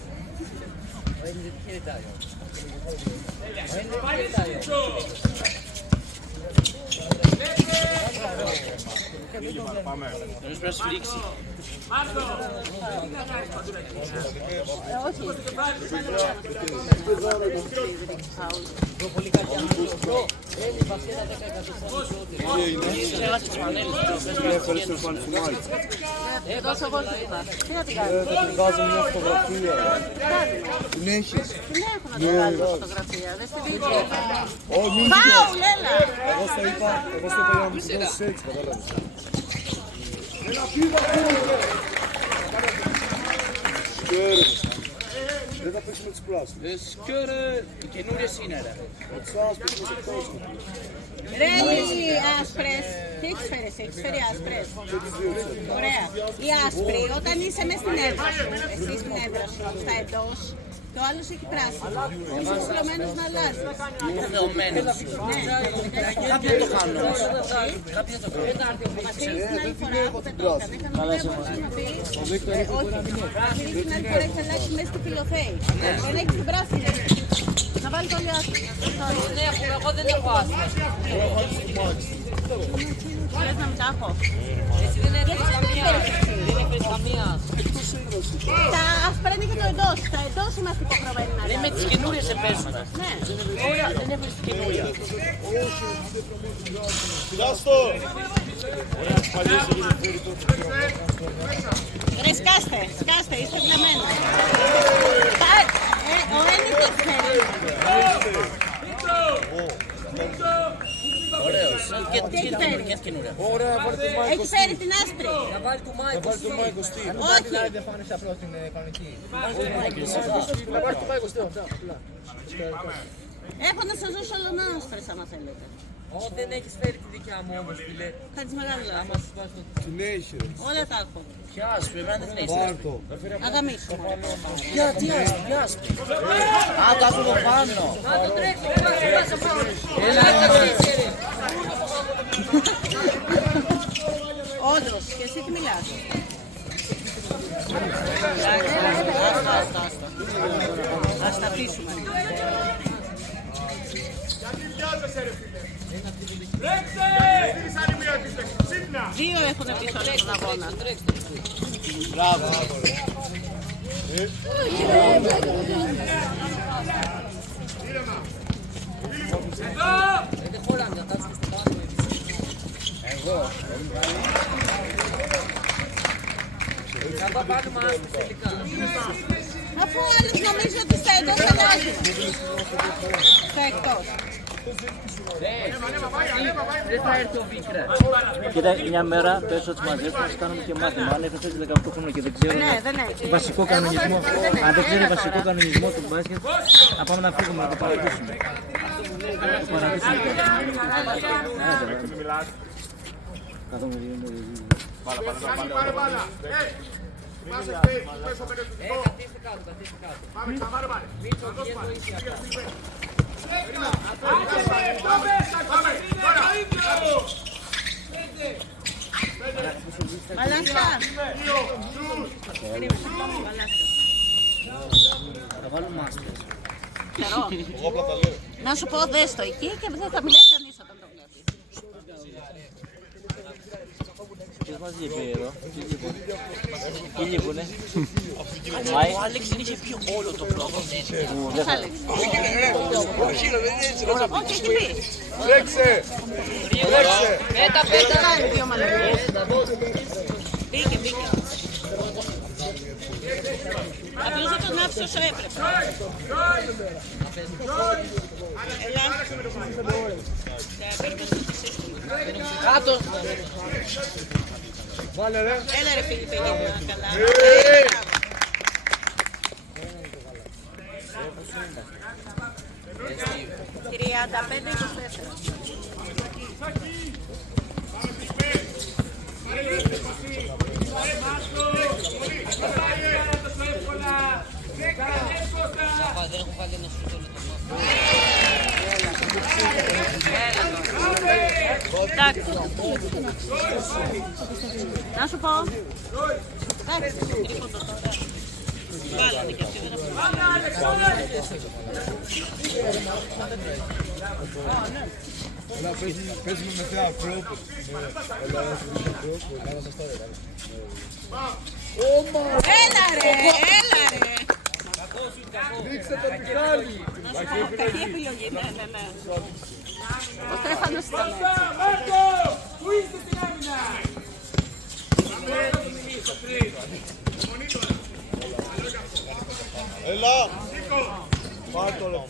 Δεν χαιρετάει. Δεν χαιρετάει. Πρέπει να σφυρίξει. Τόσο εγώ το είπα. Τι να την κάνω. Θα την βάζω μια φωτογραφία. Την έχεις. Την έχω να το βγάλω φωτογραφία. Δεν στη δείχνει. Όχι, μην Φάουλ, έλα. Εγώ στο είπα για να μου την δώσεις έτσι, κατάλαβες. Σκέρες. Δεν θα παίξουμε τις πράσινες. Σκέρε, οι καινούριες είναι ρε. Ο Τσάς παίξουμε σε εκτός. Ρέλι, άσπρες. Τι έχεις φέρει εσύ, έχεις φέρει άσπρες. Ωραία. Η άσπρη, όταν είσαι μες στην έδρα σου, εσύ στην έδρα σου, στα εντός, το άλλος έχει πράσινο. Είσαι υποχρεωμένος να αλλάζεις. Δεωμένος. Κάποιοι το κάνουν όμως. Κάποιοι το κάνουν. Μας είπες την άλλη φορά που πετώταν, είχαμε μια μπορείς να πεις. Όχι, την άλλη φορά έχεις αλλάξει μέσα στη Φιλοθέη. Μπορεί να έχεις την πράσινη. Να βάλει το λιάσι. Εγώ δεν έχω άσπρες. Λες να μην τα έχω. Εσύ δεν έφερες καμία. Δεν έφερες καμία. Τα άσπρα είναι και το εντός. Τα εντός είμαστε υποχρεωμένοι να Δεν με αλλάζουμε. τις καινούριες επέσουν. Ναι. Ωραία, δεν έφερες τις καινούριες. Κοιτάστο! Ρε σκάστε, είστε βλαμμένοι. Ο Έννης τι ξέρει. Ωραίος. Και Τι έχει φέρει. καινούρια. Ωραία, βάλε το Μάικο. Έχει φέρει την άσπρη. Να βάλει του Μάικο. Βάλε το Μάικο Στίβ. Όχι. Να πάρει το Μάικο Στίβ. Έχω να σας δώσω όλων άσπρες άμα θέλετε. Ω, δεν έχεις φέρει τη δικιά μου όμως, φίλε. Θα τις μεγάλα. Άμα σου βάζω Την έχει ρε. Όλα τα έχω. ποια άσπρη, εμένα δεν την έχεις. Πάρ' το. Αγαμίσου. Ποια, τι άσπρη, ποια άσπρη. Α, το άκουγα πάνω. Όντως, και εσύ τι μιλάς. Ας τα αφήσουμε. Δύο έχουν πίσω όλο τον αγώνα. Μπράβο. Δεν χωράνε, να κάτσουμε στο πάνω. Θα το πάρουμε άσπρη τελικά. Αφού άλλος νομίζω ότι στα εντός αλλάζουν. Στα εκτός. Δεν θα έρθει ο Βίκρα. Κοίτα, μια μέρα πέσω τις μαζές θα τις κάνουμε και μάθημα. Αν έχουν θέσει 18 χρόνια και δεν ξέρουν Ναι, δεν έχει. βασικό κανονισμό, αν δεν ξέρει βασικό κανονισμό του μπάσκετ, θα πάμε να φύγουμε να το παρατήσουμε. Το παρατήσουμε. Καθόμαστε γίνεται. Καθίστε κάτω, καθίστε κάτω. Μίτσο, βγες βοήθεια. Μαλάσκα. Θα βάλουμε μάσκες. Καιρό. Να σου πω, δες το εκεί και δεν θα μιλάει κανείς όταν το βλέπει. Ποιος μας λείπει εδώ, ποιοι λείπουνε. Ο Άλεξ δεν είχε πει όλο το πρώτο. Ποιος Άλεξ? Όχι, έχει πει. Τρέξε! Τρέξε! Πέτα κάνει δύο μαλακίες. Μπήκε. Απλώς θα τον άφησε όσο έπρεπε. Έλα. Κάτω. Βάλε ρε! Έλα ρε Φίλιππε, γιατί καλά. 35-24. Δεν έχω βάλει ένα σούτ όλο το μάτι. Εντάξει. Να σου πω. Εντάξει, τρίποντο τώρα. Βάλανε και αυτοί, δεν έχουν Παίζουμε με θεά κρόπο. Έλα ρε. Δείξτε το Μιχάλη! Κακή επιλογή, ναι. Ο Στέφανος ήταν έτσι. Έλα! Πάρ' το ρε.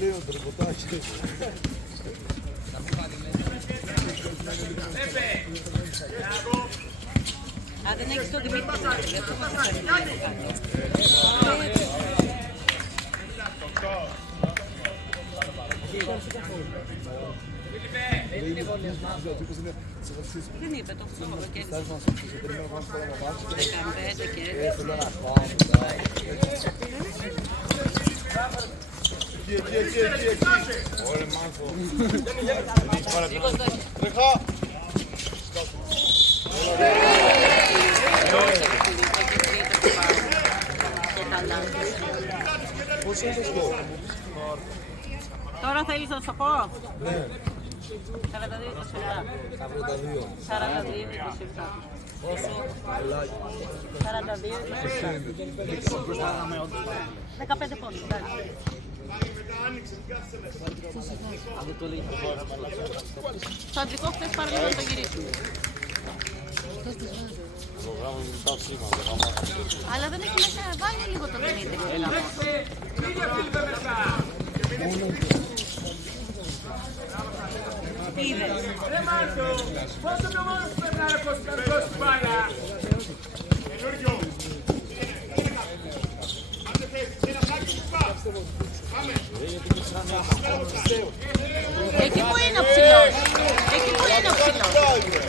Λέω το ρεποτάκι. Αν δεν έχεις τον Δημήτρη, δεν το θα φέρει. Δεν είπε το αυτό και έτσι. 15 και έτσι. Εκεί. Ωραία μάθω. Τρέχα. Πώς είναι αυτό? Τώρα θέλεις να σου πω. Ναι. 42-27. 42-27. Πόσο? 15 πόντους, εντάξει. Στο αντρικό χθες παραλίγο να το γυρίσουμε. Αλλά δεν έχει μέσα, βάλει λίγο το Δημήτρη. Τι είδες? Πόσο πιο μόνος πρέπει να ρεκώσει μπάλα. Εκεί που είναι ο ψηλός. Εκεί που είναι ο ψηλός. Εκεί που είναι ο ψηλός.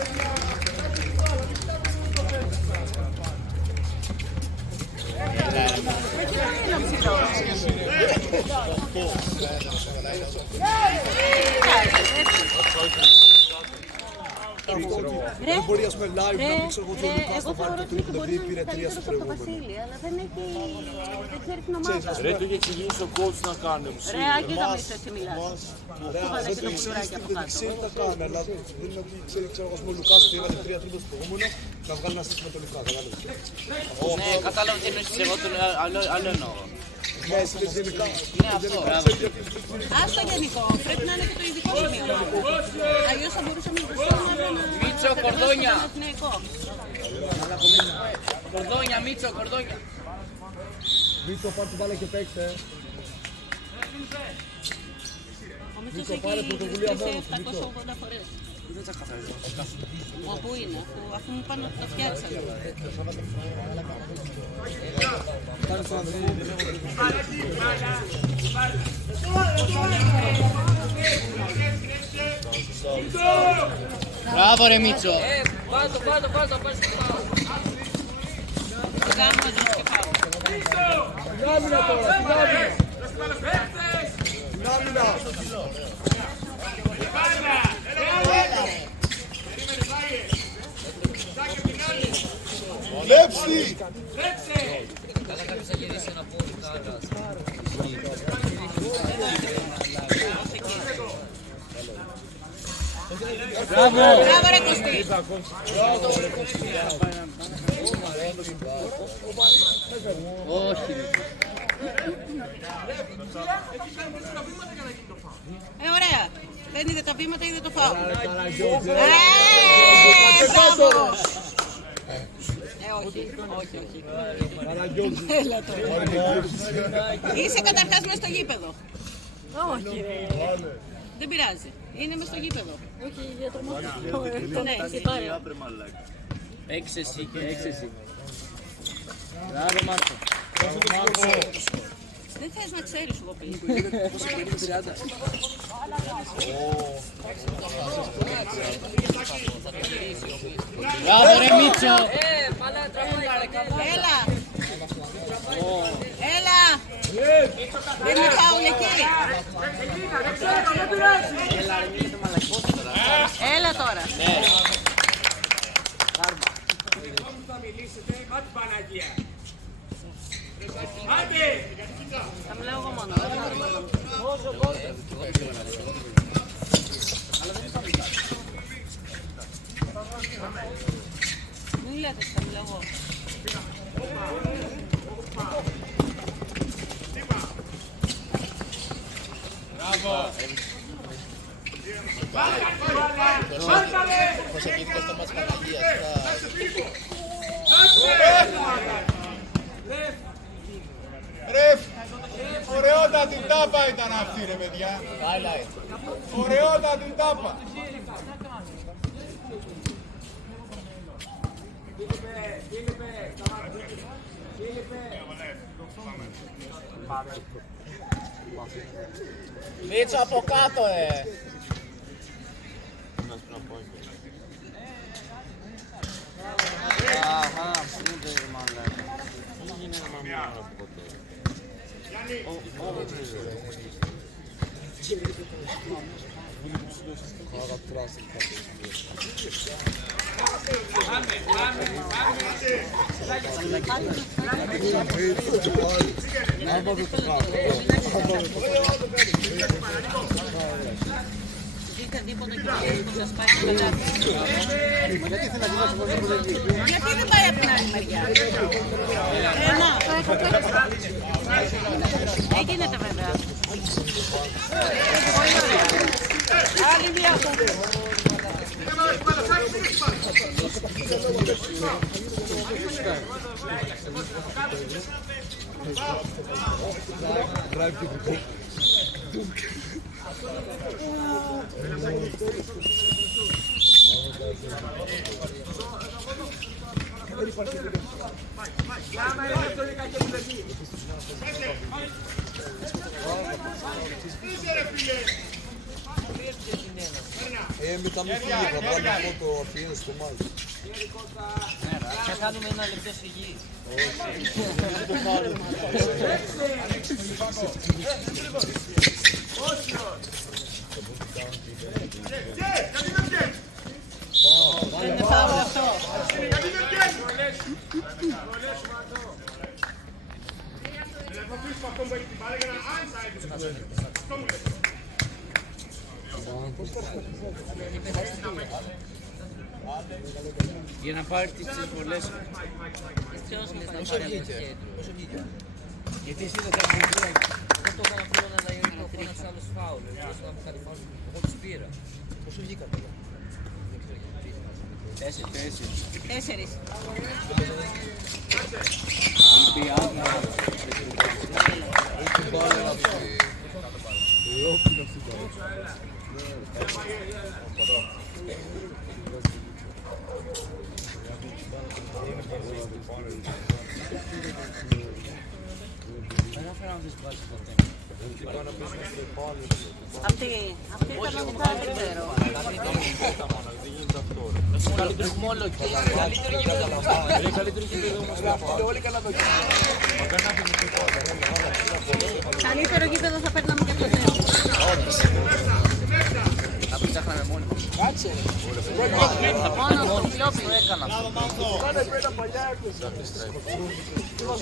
Δεν μπορεί ας πούμε live να μην ξέρω εγώ το Λουκάς Εγώ θα πάρει θεωρώ το ότι τρίποντο μπορεί επειδή να πήρε είναι 3 στο καλύτερος από το προηγούμενο. Βασίλη, αλλά δεν ξέρει την ομάδα. Ρε, του είχε εξηγήσει ο coach να κάνει. Ρε, Άγγελα με είσαι έτσι μιλάς. Του βάλε και το κουλουράκι από Δεν κάτω. ξέρει να κάνει, αλλά δεν είναι ότι ξέρει ξέρω εγώ ο Λουκάς ότι έβαλε 3 τρίποντα στο προηγούμενο να βγάλει ένα σύστημα με τον Λουκά, κατάλαβες. Ναι, κατάλαβα τι εννοείς, εγώ τον άλλο εννοώ. Ναι, εσύ λες γενικά. Ναι, αυτό. Ας το γενικό, πρέπει να είναι και το ειδικό σημείο. Αλλιώς θα μπορούσαμε να το στέλνουμε να... Μίτσο, κορδόνια. Εθνικό. Κορδόνια, Μίτσο, κορδόνια. Βίτο, πάρ' την μπάλα και παίξε. Ο Μίτσος Νίκο, πάρε πρωτοβουλία έχει μόνος κλείσει του, 780 φορές. Δεν θα καθαρίζω. Πού είναι, αφού μου πάνε ότι το φτιάξανε. Κάνε στον αδερφό. Μπράβο ρε Μίτσο. Βάζω, πάει στο πάω. Το κάνω μαζί και πάω. Στην άμυνα τώρα, στην άμυνα. Στην άμυνα. Βλέψη! Καλά κάποιος θα γυρίσει ένα πόδι κάτω. Μπράβο ρε Κωστή. Όχι. Ωραία. Δεν είδε τα βήματα, είδε το φάουλ. Μπράβο! Όχι. Έλα τώρα. Είσαι καταρχάς μες στο γήπεδο. Όχι ρε. Δεν πειράζει. Είναι μες στο γήπεδο. Όχι, για το ναι, εσύ πάρε. Έξε εσύ και έξε εσύ. Μπράβο Μάρκο. Δεν θες να ξέρεις εγώ πει. Μπράβο ρε Μίτσο. Έλα. Έλα. Δεν είναι φάουλ εκεί. Έλα τώρα. Θα μιλάω εγώ μόνο. Μην λέτε, θα μιλάω εγώ. Ρεφ, ωραιότατη τάπα ήταν αυτή ρε παιδιά. Ωραιότατη τάπα. Μίτσο από κάτω Αχα, είναι μαλάκα. Δείτε δίποτε και που σας πάει στο καλάθι. Γιατί δεν πάει από την άλλη μεριά. Δεν γίνεται βέβαια. Πολύ ωραία. Άλλη μία. Μετά μην φύγει, θα βάλει το αφήνω στο μάτι. Θα κάνουμε ένα λεπτό σιγή. Δεν είναι φάουλ αυτό. Για να πάρει τις βολές. Πόσο βγήκε. Γιατί εσύ δεν κάνεις δουλειά. Δεν το έκανα πλέον, αλλά είναι το ένας άλλος φάουλ. Εγώ τους πήρα. Πόσο βγήκατε. 4. 4. Αν πει άλλο. ξέρω αν δεν σπάσει ποτέ. Αυτή κανονικά δεν ξέρω. Καλύτερο χμόλογο. Καλύτερο γήπεδο μας πάμε. Καλύτερο γήπεδο μας πάμε. Όλοι καλά δοκιμάσαμε. Καλύτερο γήπεδο θα παίρναμε και ποτέ. Θα ψάχναμε μόνοι μας. Κάτσε. Μόνο στο Φλόπι. Έκανα.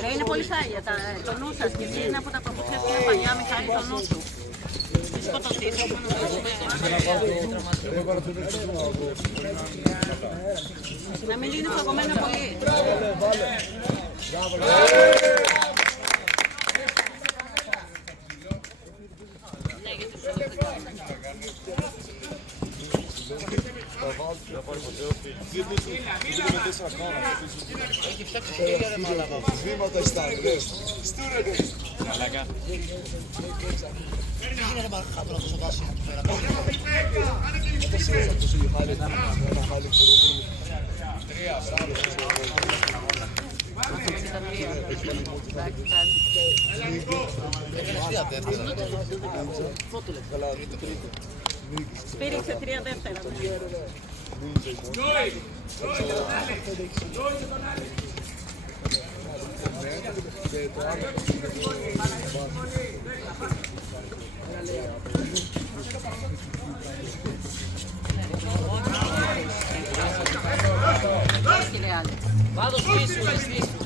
Ρε, είναι πολύ σάγια το νου σας και εσύ είναι από τα παπούτσια που είναι παλιά, Μιχάλη, το νου σου. Τι σκοτωθείς, να μην είναι φαγωμένα πολύ. Ναι, γιατί σου δεν Έχει φτιάξει χέρια ρε μάλακα. Βήματα στα αγγλές. Στούρεγγες. Μαλάκα. Σπήριξε 3 δεύτερα. Βάδω στήσου, στήσου.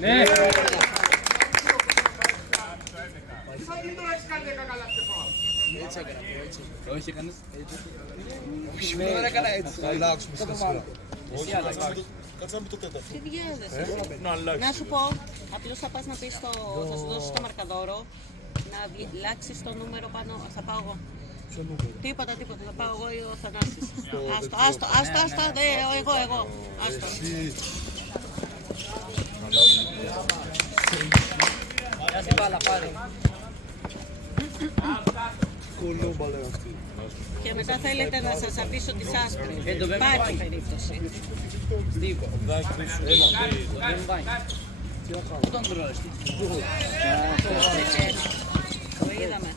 Ναι! Έτσι έκανα, έτσι. Όχι, έκανες έτσι. Όχι, δεν έκανα έτσι. Θα αλλάξουμε στα σειρά. Κάτσε να μην το τέταρτο. Τι διέζεσαι. Να σου πω, απλώς θα πας να πεις θα σου δώσω το μαρκαδόρο, να αλλάξεις το νούμερο πάνω, θα πάω εγώ. Ποιο νούμερο? Τίποτα, θα πάω εγώ ή ο Θανάσης. Άστο, εγώ, άστο. Μια στην μπάλα, πάρε. Κολόμπα λέει αυτή. Και μετά θέλετε να σας αφήσω τις άσπρες. Υπάρχει περίπτωση. Στίβο. Δεν πάει. Πού τον τρώες, Το είδαμε.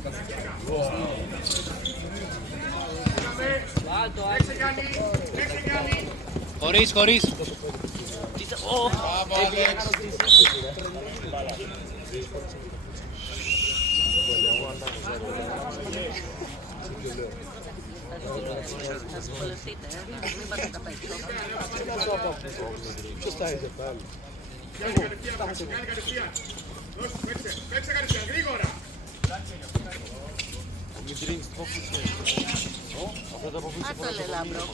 Χωρίς. Θα δυσκολευτείτε, μην πάτε τα περισσότερα. Ποιος τα είδε πάλι? Παίξε κατευθείαν, γρήγορα. Άτο λε λάμπρο.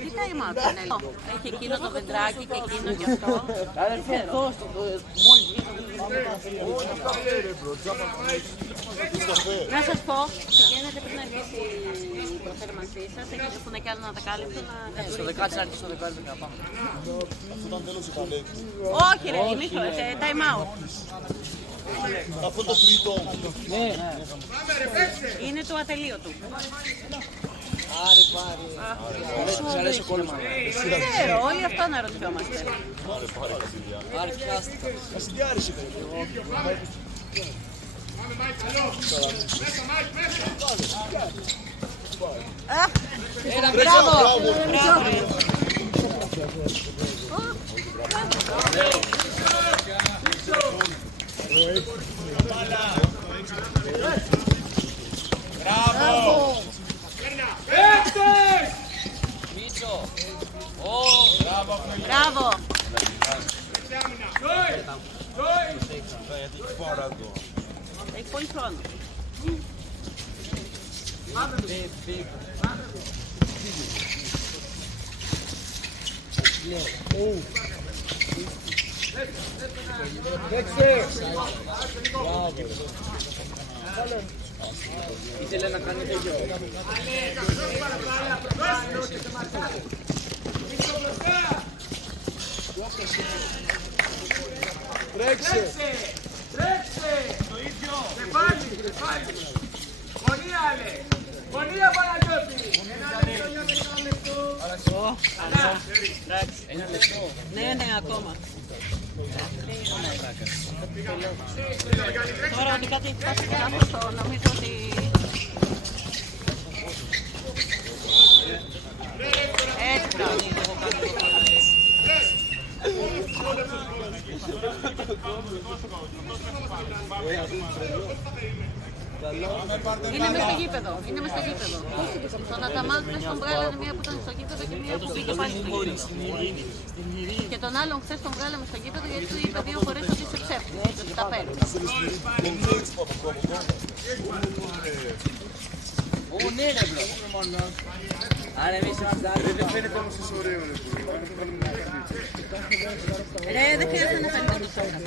Τι time out είναι, έχει εκείνο το δεντράκι και εκείνο κι αυτό. Να σας πω, πηγαίνετε πριν αρχίσει η προθέρμανσή σας, έχουν κι άλλο να τα κάλυψω να Στο δεκάτσι, άρχισε στο δεκάτσι να πάμε. Αυτό ήταν τέλος η παλέτη. Όχι ρε, ημίχρο, time out. Αυτό το τρίτο. Είναι του ατελείωτου. Σ' αρέσει ο κόλλημα. Δεν ξέρω, όλοι αυτό να ρωτιόμαστε. Άρη, πιάστηκα. Ας τι άρεσε Έλα, Μπράβο! μπράβο. Μπράβο ρε. Μπράβο! Μίτσο. Μπράβο! Έχει πολύ χρόνο. Ήθελε να κάνει τέτοιο. Τρέξε! Το ίδιο! Κεφάλι! Γωνία άλλε! Γωνία Παναγιώτη! Ένα λεπτό. Ναι, ακόμα. Τώρα ότι κάτι φτάσει λάθος, νομίζω ότι... Έτσι κάνει. Είναι μες στο γήπεδο, είναι μες στο γήπεδο. Τον Αταμάν χθες τον βγάλανε μία που ήταν στο γήπεδο και μία που πήγε πάλι στο γήπεδο. Και τον άλλον χθες τον βγάλαμε στο γήπεδο γιατί του είπε 2 φορές ότι είσαι ψεύτης, ότι τα παίρνει. Ω, ναι ρε μπρο. Άρα εμείς είμαστε άλλοι. Δεν φαίνεται όμως τόσο ωραίο ρε. Ρε, δεν χρειάζεται να φαίνεται τόσο ωραίο.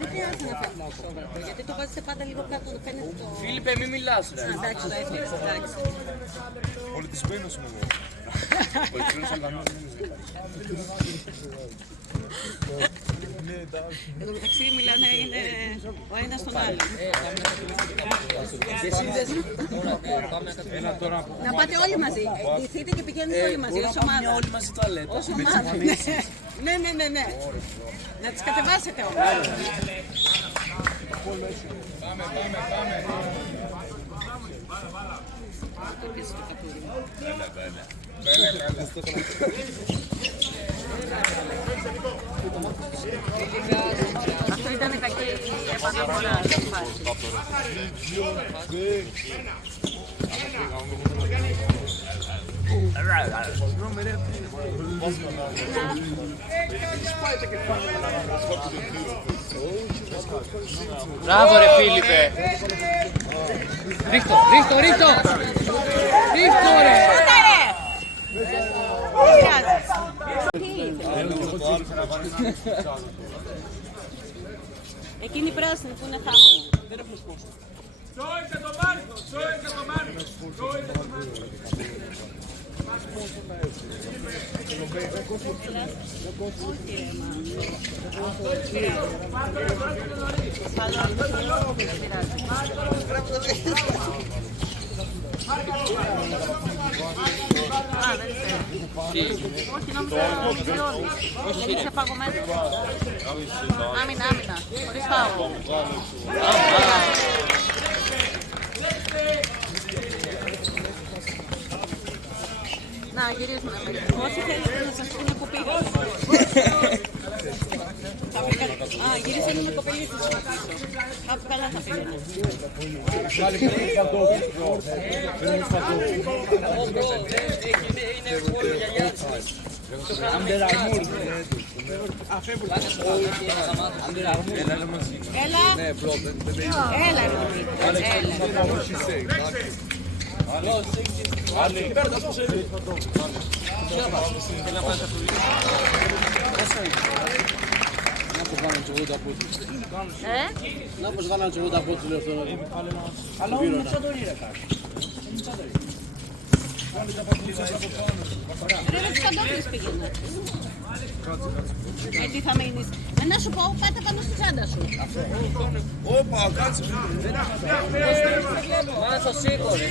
Δεν χρειάζεται να φαίνεται τόσο ωραίο, γιατί το βάζετε πάντα λίγο κάτω, δεν φαίνεται το... Φίλιππε, μη μιλάς ρε. Εντάξει, το έφτιαξε, εντάξει. Πολιτισμένος είμαι εγώ. Πολιτισμένος οργανός. Εν τω μεταξύ μιλάνε είναι ο ένας τον άλλο. Και εσύ δεν Να πάτε όλοι μαζί. Ντυθείτε και πηγαίνετε όλοι μαζί, ως ομάδα. όλοι μαζί τουαλέτα. Ως ομάδα. Ναι. Να τις κατεβάσετε όμως. Αυτό ήταν κακή επαναφορά. Μπράβο ρε Φίλιππε. Ρίχτω ρε. Εκείνη η πράσινη που είναι χάμω. Δεν έχουμε σπόρο. Σώισε το Μάρκο! Σώισε το Μάρκο! Σώισε το Μάρκο! Όχι, νόμιζα ότι δεν είσαι παγωμένος. Άμυνα, χωρίς φάουλ. Να, γυρίζουμε. Όσοι θέλετε να σας πούνε που πήγαν. Γυρίσανε με κοπελίτες να πίσω. Κάπου καλά θα πήγαινε. Έλα. Να πως κάνανε 80 πόντους λέω αυτό. Αλλά όλοι με τσαντορί ρε κάτι. Ρε με τις καντόφλες πήγαινε. Τι θα μείνεις. Να σου πω, πάτε πάνω στη τσάντα σου. Όπα, κάτσε. Μα στο σήκω ρε.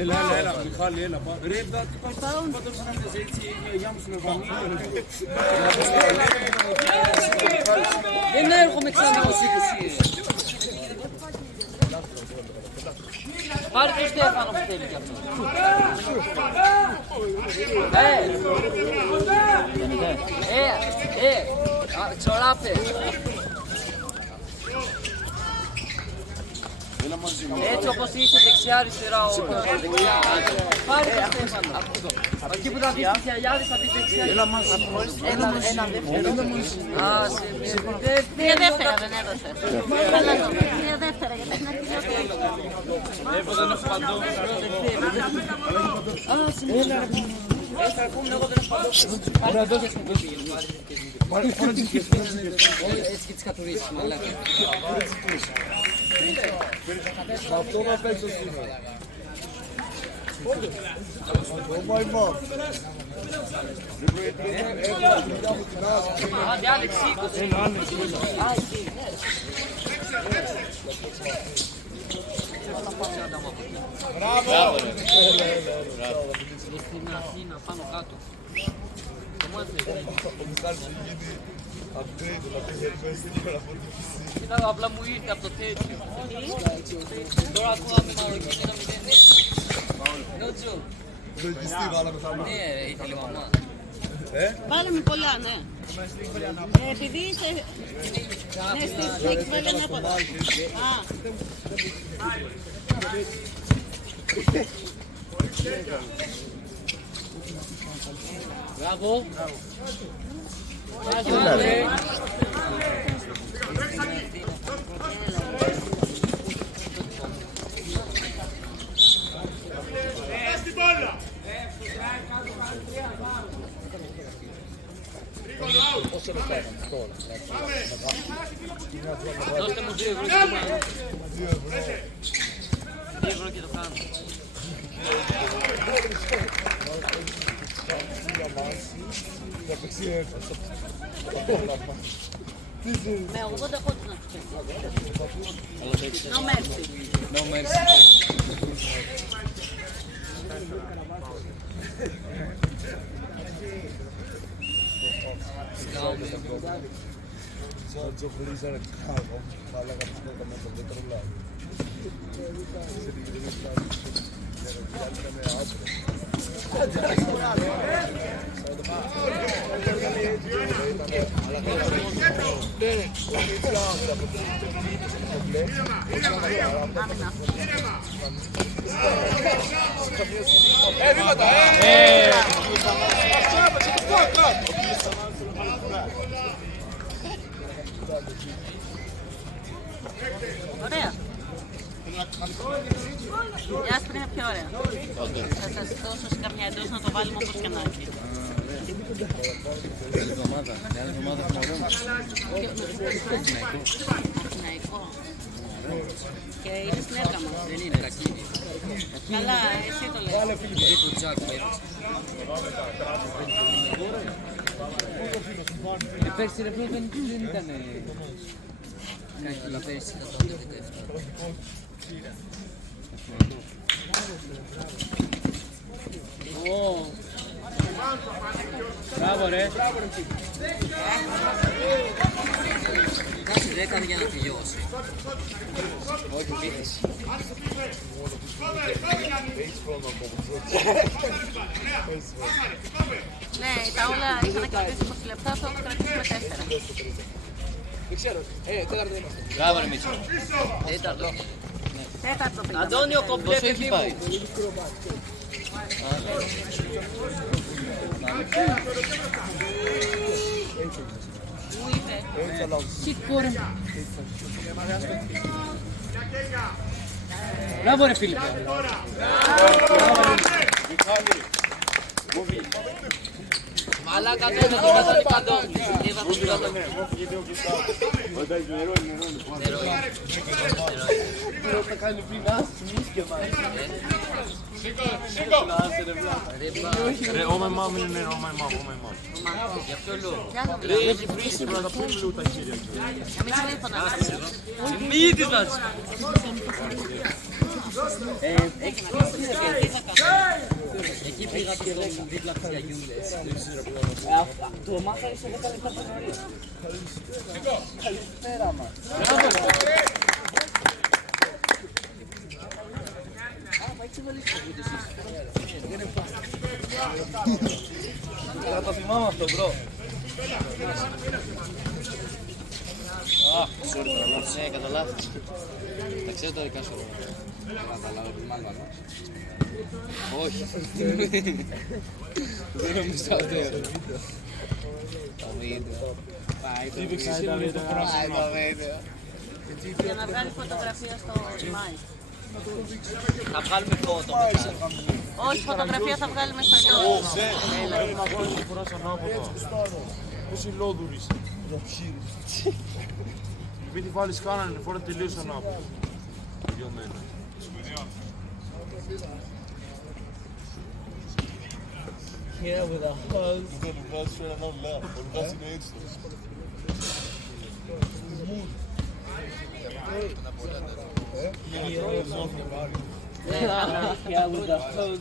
Έλα, Μιχάλη, έλα. Ρε, τι πάντως κάνετε έτσι, η γιαγιά μου στην Αλβανία. Δεν έρχομαι ξανά ως 20. Πάρε το Στέφανο που θέλει κι αυτό. Τσοράπε. Έτσι όπως είσαι δεξιά-αριστερά όλα. Πάρε το Στέφανο. Εκεί που θα δεις τις γιαγιάδες θα δεις δεξιά. Έλα μαζί. Ένα δεύτερο. Μία δεύτερα δεν έδωσες. Μία δεύτερα γιατί την αρχή. Δεν έχω παντό. Θα πούμε εγώ δεν έχω παντόφλες. Έτσι και τις κατουρίσεις, μαλάκα. Αυτό να παίξει το σήμερα. Άντε, Άλεξ, σήκωσε. Μπράβο! Στην Αθήνα, πάνω κάτω. Κοίτα, απλά μου ήρθε από το τέτοιο. Τώρα ακούγαμε Μαροκίνη να μην είναι. Νότζο. Λογιστή βάλαμε θα μας. Ναι, ήθελε η μαμά. Βάλαμε πολλά, ναι. Επειδή είσαι... Ναι, στη εκβέλεια είναι από εδώ. Μπράβο. Μπράβο. Στην μπάλα! Δώστε μου 2 ευρώ και το κάνω. 2 ευρώ και το κάνω. Με 80 πόντους να τους παίξεις. No mercy. No mercy. Τζο χωρίζανε κάρβο, μάλακα που σκότα με το πετρολά. Βήματα! Ωραία. Η άσπρη είναι πιο ωραία. Θα σας δώσω σε καμιά εντός να το βάλουμε όπως και να έχει. Την άλλη εβδομάδα έχουμε ωραίο. Αθηναϊκό. Και είναι στην έργα μας. Δεν είναι κακή. Καλά, εσύ το λες. Δίπου τσάκ με έδειξε. Πέρσι ρε φίλε δεν ήταν κακή. Πέρσι ήταν το 17. Μπράβο ρε. Κάτσε δεν έκανε για να τελειώσει. Όχι πίτες. Ναι, τα όλα είχα να κρατήσουμε 20 λεπτά, θα το κρατήσουμε 4. Δεν ξέρω. Τέταρτο είμαστε. Μπράβο ρε Μίτσο. Τέταρτο. Τέταρτο πήγαμε. Αντώνιο κομπλέ παιδί μου. Πού είπε. Σήκω ρε. Μπράβο ρε Φίλιππε. Μαλάκα τότε το βάζανε παντών. Είπα πως παντών. Ρε, oh my mom είναι, oh my mom, oh my mom. Για ποιο λόγο. Ρε, Έχει βρήσει πρώτα πούλου τα χέρια. μην μην φωνάζεις. Μη της βάζεις. Εκεί πήγα και δίπλα από τις γιαγιούλες. Το μάθα είσαι 10 λεπτά πιο νωρίς. Καλησπέρα μας. Θα το θυμάμαι αυτό, μπρο. Sorry, ναι, κατά λάθος. Τα ξέρω τα δικά σου. Καταλάβω την μάλλον. Όχι. Δεν νομίζω αυτό. Το βίντεο. Πάει το βίντεο. Για να βγάλει φωτογραφία στο Μάη. Θα βγάλουμε φώτο μετά. Όχι, φωτογραφία θα βγάλουμε στο τέλος. Πόσοι λόδουρης. Μην τη βάλεις κάνανε, φορά τελείως ανάποδα. Τελειωμένα. Here with a hug. Here with a hug.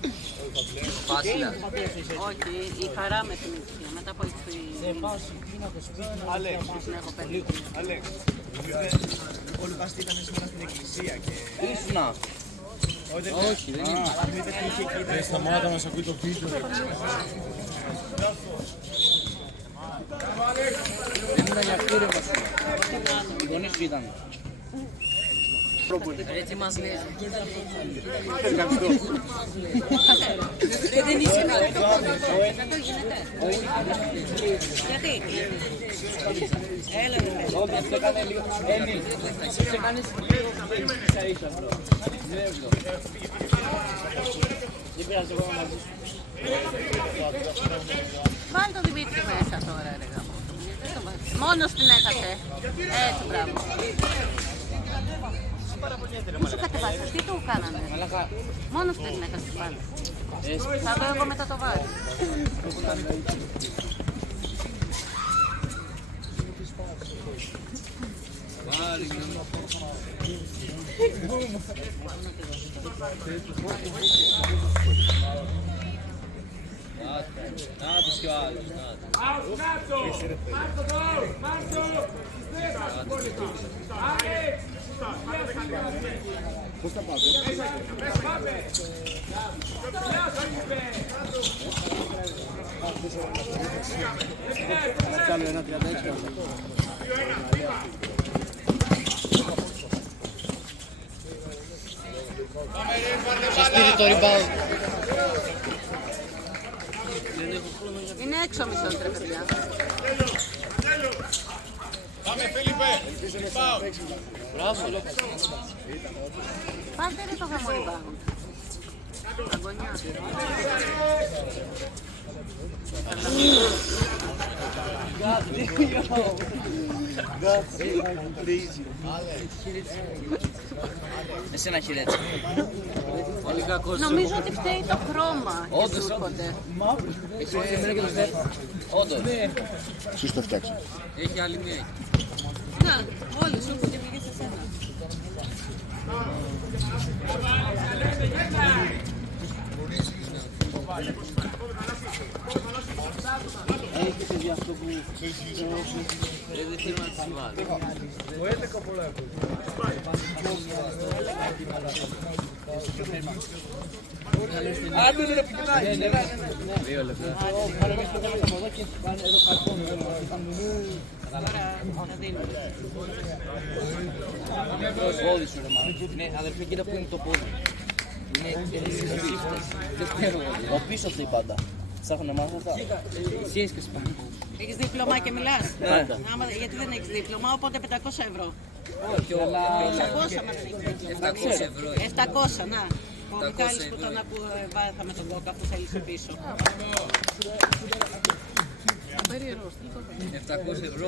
Φάσιλα. Όχι, η χαρά με την ησυχία. Μετά από έτσι. Αλέξ, ο Λουκάς ήταν σήμερα στην εκκλησία και... Ήσουνα. Όχι, δεν είναι. Σταμάτα να σ' ακούει το βίντεο. Δεν ήταν για αυτό ρε βασίλη. Οι γονείς σου ήταν. Έτσι μας λέει. Δεν είσαι κάτι. Δεν το γίνεται. Γιατί. Έλα ρε. Όχι, αυτό έκανε λίγο. Έμιλ, σε κάνεις λίγο ίσα-ίσα. Δεν πειράζει, εγώ μαζί σου. Βάλ' το Δημήτρη μέσα τώρα ρε γάμο. Μόνος την έχασε. Έτσι, μπράβο. Μη σου κατεβάσεις, τι του κάνανε. Μόνος την έχασε πάλι. Θα δω εγώ μετά το βάρη. Να τους κι ο άλλος. Πώς θα πάτε. Κάνω ένα 36. Ποιος πήρε το rebound. Είναι έξω ο μισός ρε παιδιά. Πάμε Φίλιππε. Μπράβο ρε. Πάτε ρε το γαμό rebound. Αγωνιά. Εσένα χειρέτσα. Πολύ κακός. Νομίζω ότι φταίει το χρώμα. Όντως. Έχει όλη μέρα και το στέφ. Όντως. Ποιος το φτιάξε. Έχει άλλη μία. Να, όλοι σου που και πήγε σε σένα. Δεν θέλω να τις βάλω. Δύο λεπτά. Πόδι σου ρε μάλλον. Ναι, αδερφέ, κοίτα που είναι το πόδι. Είναι στις σύφτες. Δεν ξέρω. Ο πίσω αυτή η πάντα. Σ' έχουν μάθει αυτά. Εσύ έχεις και σπάνι. Έχεις δίπλωμα και μιλάς. Ναι. Γιατί δεν έχεις δίπλωμα, οπότε 500 ευρώ. Όχι, αλλά... 600 μας έχεις. 700 ευρώ. 700, να. Ο Μιχάλης που τον βάθα με τον κόκα που θέλει πίσω. 700 ευρώ.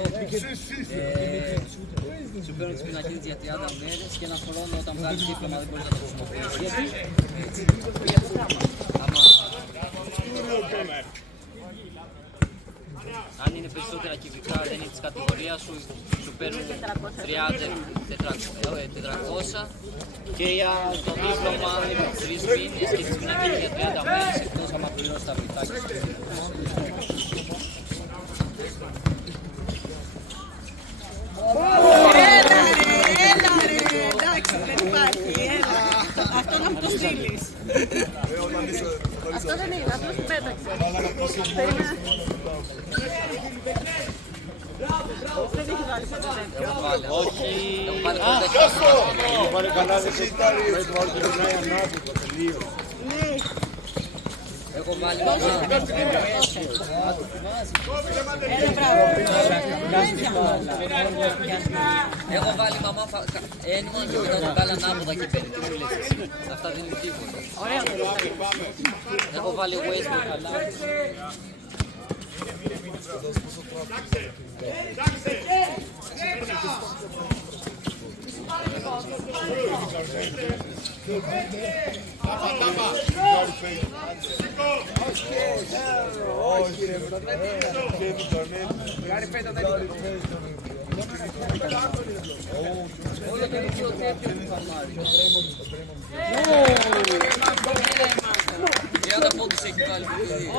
Σου παίρνουν τις πινακίδες για 30 μέρες και ένα χρόνο όταν βγάλεις δίπλωμα δεν μπορείς να το χρησιμοποιήσεις. Γιατί? Αν είναι περισσότερα κυβικά, δεν είναι της κατηγορίας σου, σου παίρνουν 400 και για το δίπλωμα 3 μήνες και τις πινακίδες για 30 μέρες εκτός άμα πληρώσεις τα βιτάκια σου. Έλα ρε, εντάξει δεν υπάρχει, έλα. Αυτό να μου το στείλεις. Αυτό δεν είναι, αυτός την πέταξε. Δεν έχει βάλει ποτέ τέτοιο. Όχι. Έχω πάρει καλά, δεν έχει πάρει. Έχει βάλει και περνάει ανάποδα, τελείως. Έχω βάλει Έχω βάλει μαμά έννοια και μετά το κάλα ανάποδα και πέρα. Τι μου λες εσύ. Αυτά δεν είναι τίποτα. Ωραία. Έχω βάλει Westbrook καλά.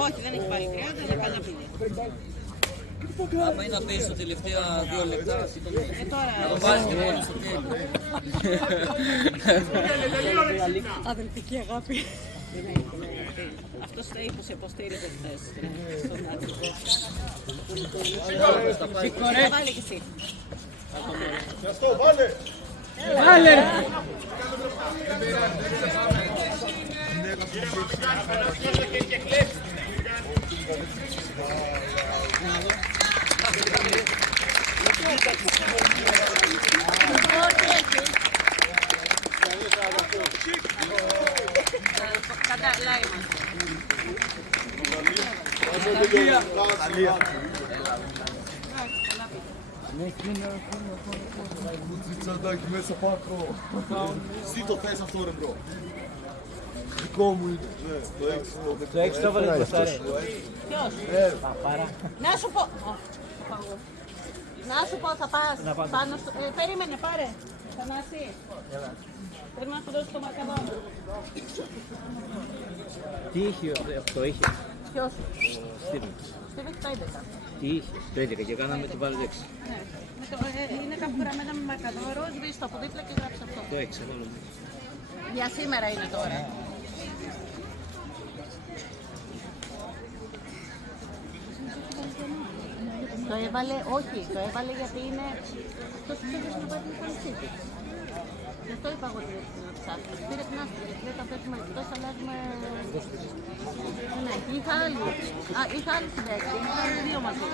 Όχι, δεν έχει πάλι 30, αλλά πάει να πίνει. Άμα είναι να παίζει τα τελευταία 2 λεπτά, Τώρα, να το βάζεις και μόνο στο τέλος. αδελφική αγάπη. Αυτός θα είπε σε υποστήριζε χθες στον άτυπο. Βάλε και εσύ. Τσαντάκι μέσα πάτρο. Εσύ το θες αυτό ρε μπρο. Δικό μου είναι. Το 6 το έβαλε το Σταρέ. Ποιος? Να σου πω. Να σου πω, θα πας πάνω στο... περίμενε, πάρε. Θανάση. Πρέπει να σου δώσω το μακαδόνι. Τι είχε αυτό, είχε. Ποιος? Στίβεν. Στίβεν το 11. Τι είχε, το 11 και κάναμε το βάλε 6. Ναι. Είναι κάπου γραμμένα με μακαδόρο, σβήσει το από δίπλα και γράψε αυτό. Το 6, βάλω. Για σήμερα είναι τώρα. Το έβαλε, όχι, το έβαλε γιατί είναι αυτός που θέλει να πάει την εμφάνισή του. Γι' αυτό είπα εγώ ότι να ψάχνω. Πήρε την άσπρη, γιατί δεν τα πέφτουμε εκτός, αλλά έχουμε... Ναι, είχα άλλη. Είχα άλλη συντέκτη, είχα δύο μαζί.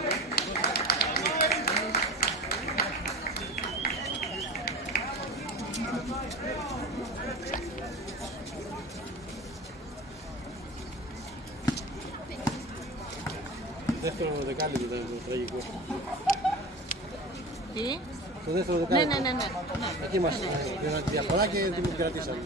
Δεύτερο δεκάλεπτο ήταν το τραγικό. Τι? Το δεύτερο Ναι, δεκάλεπτο. ναι, ναι. Εκεί είμαστε. Διαφορά και την κρατήσαμε.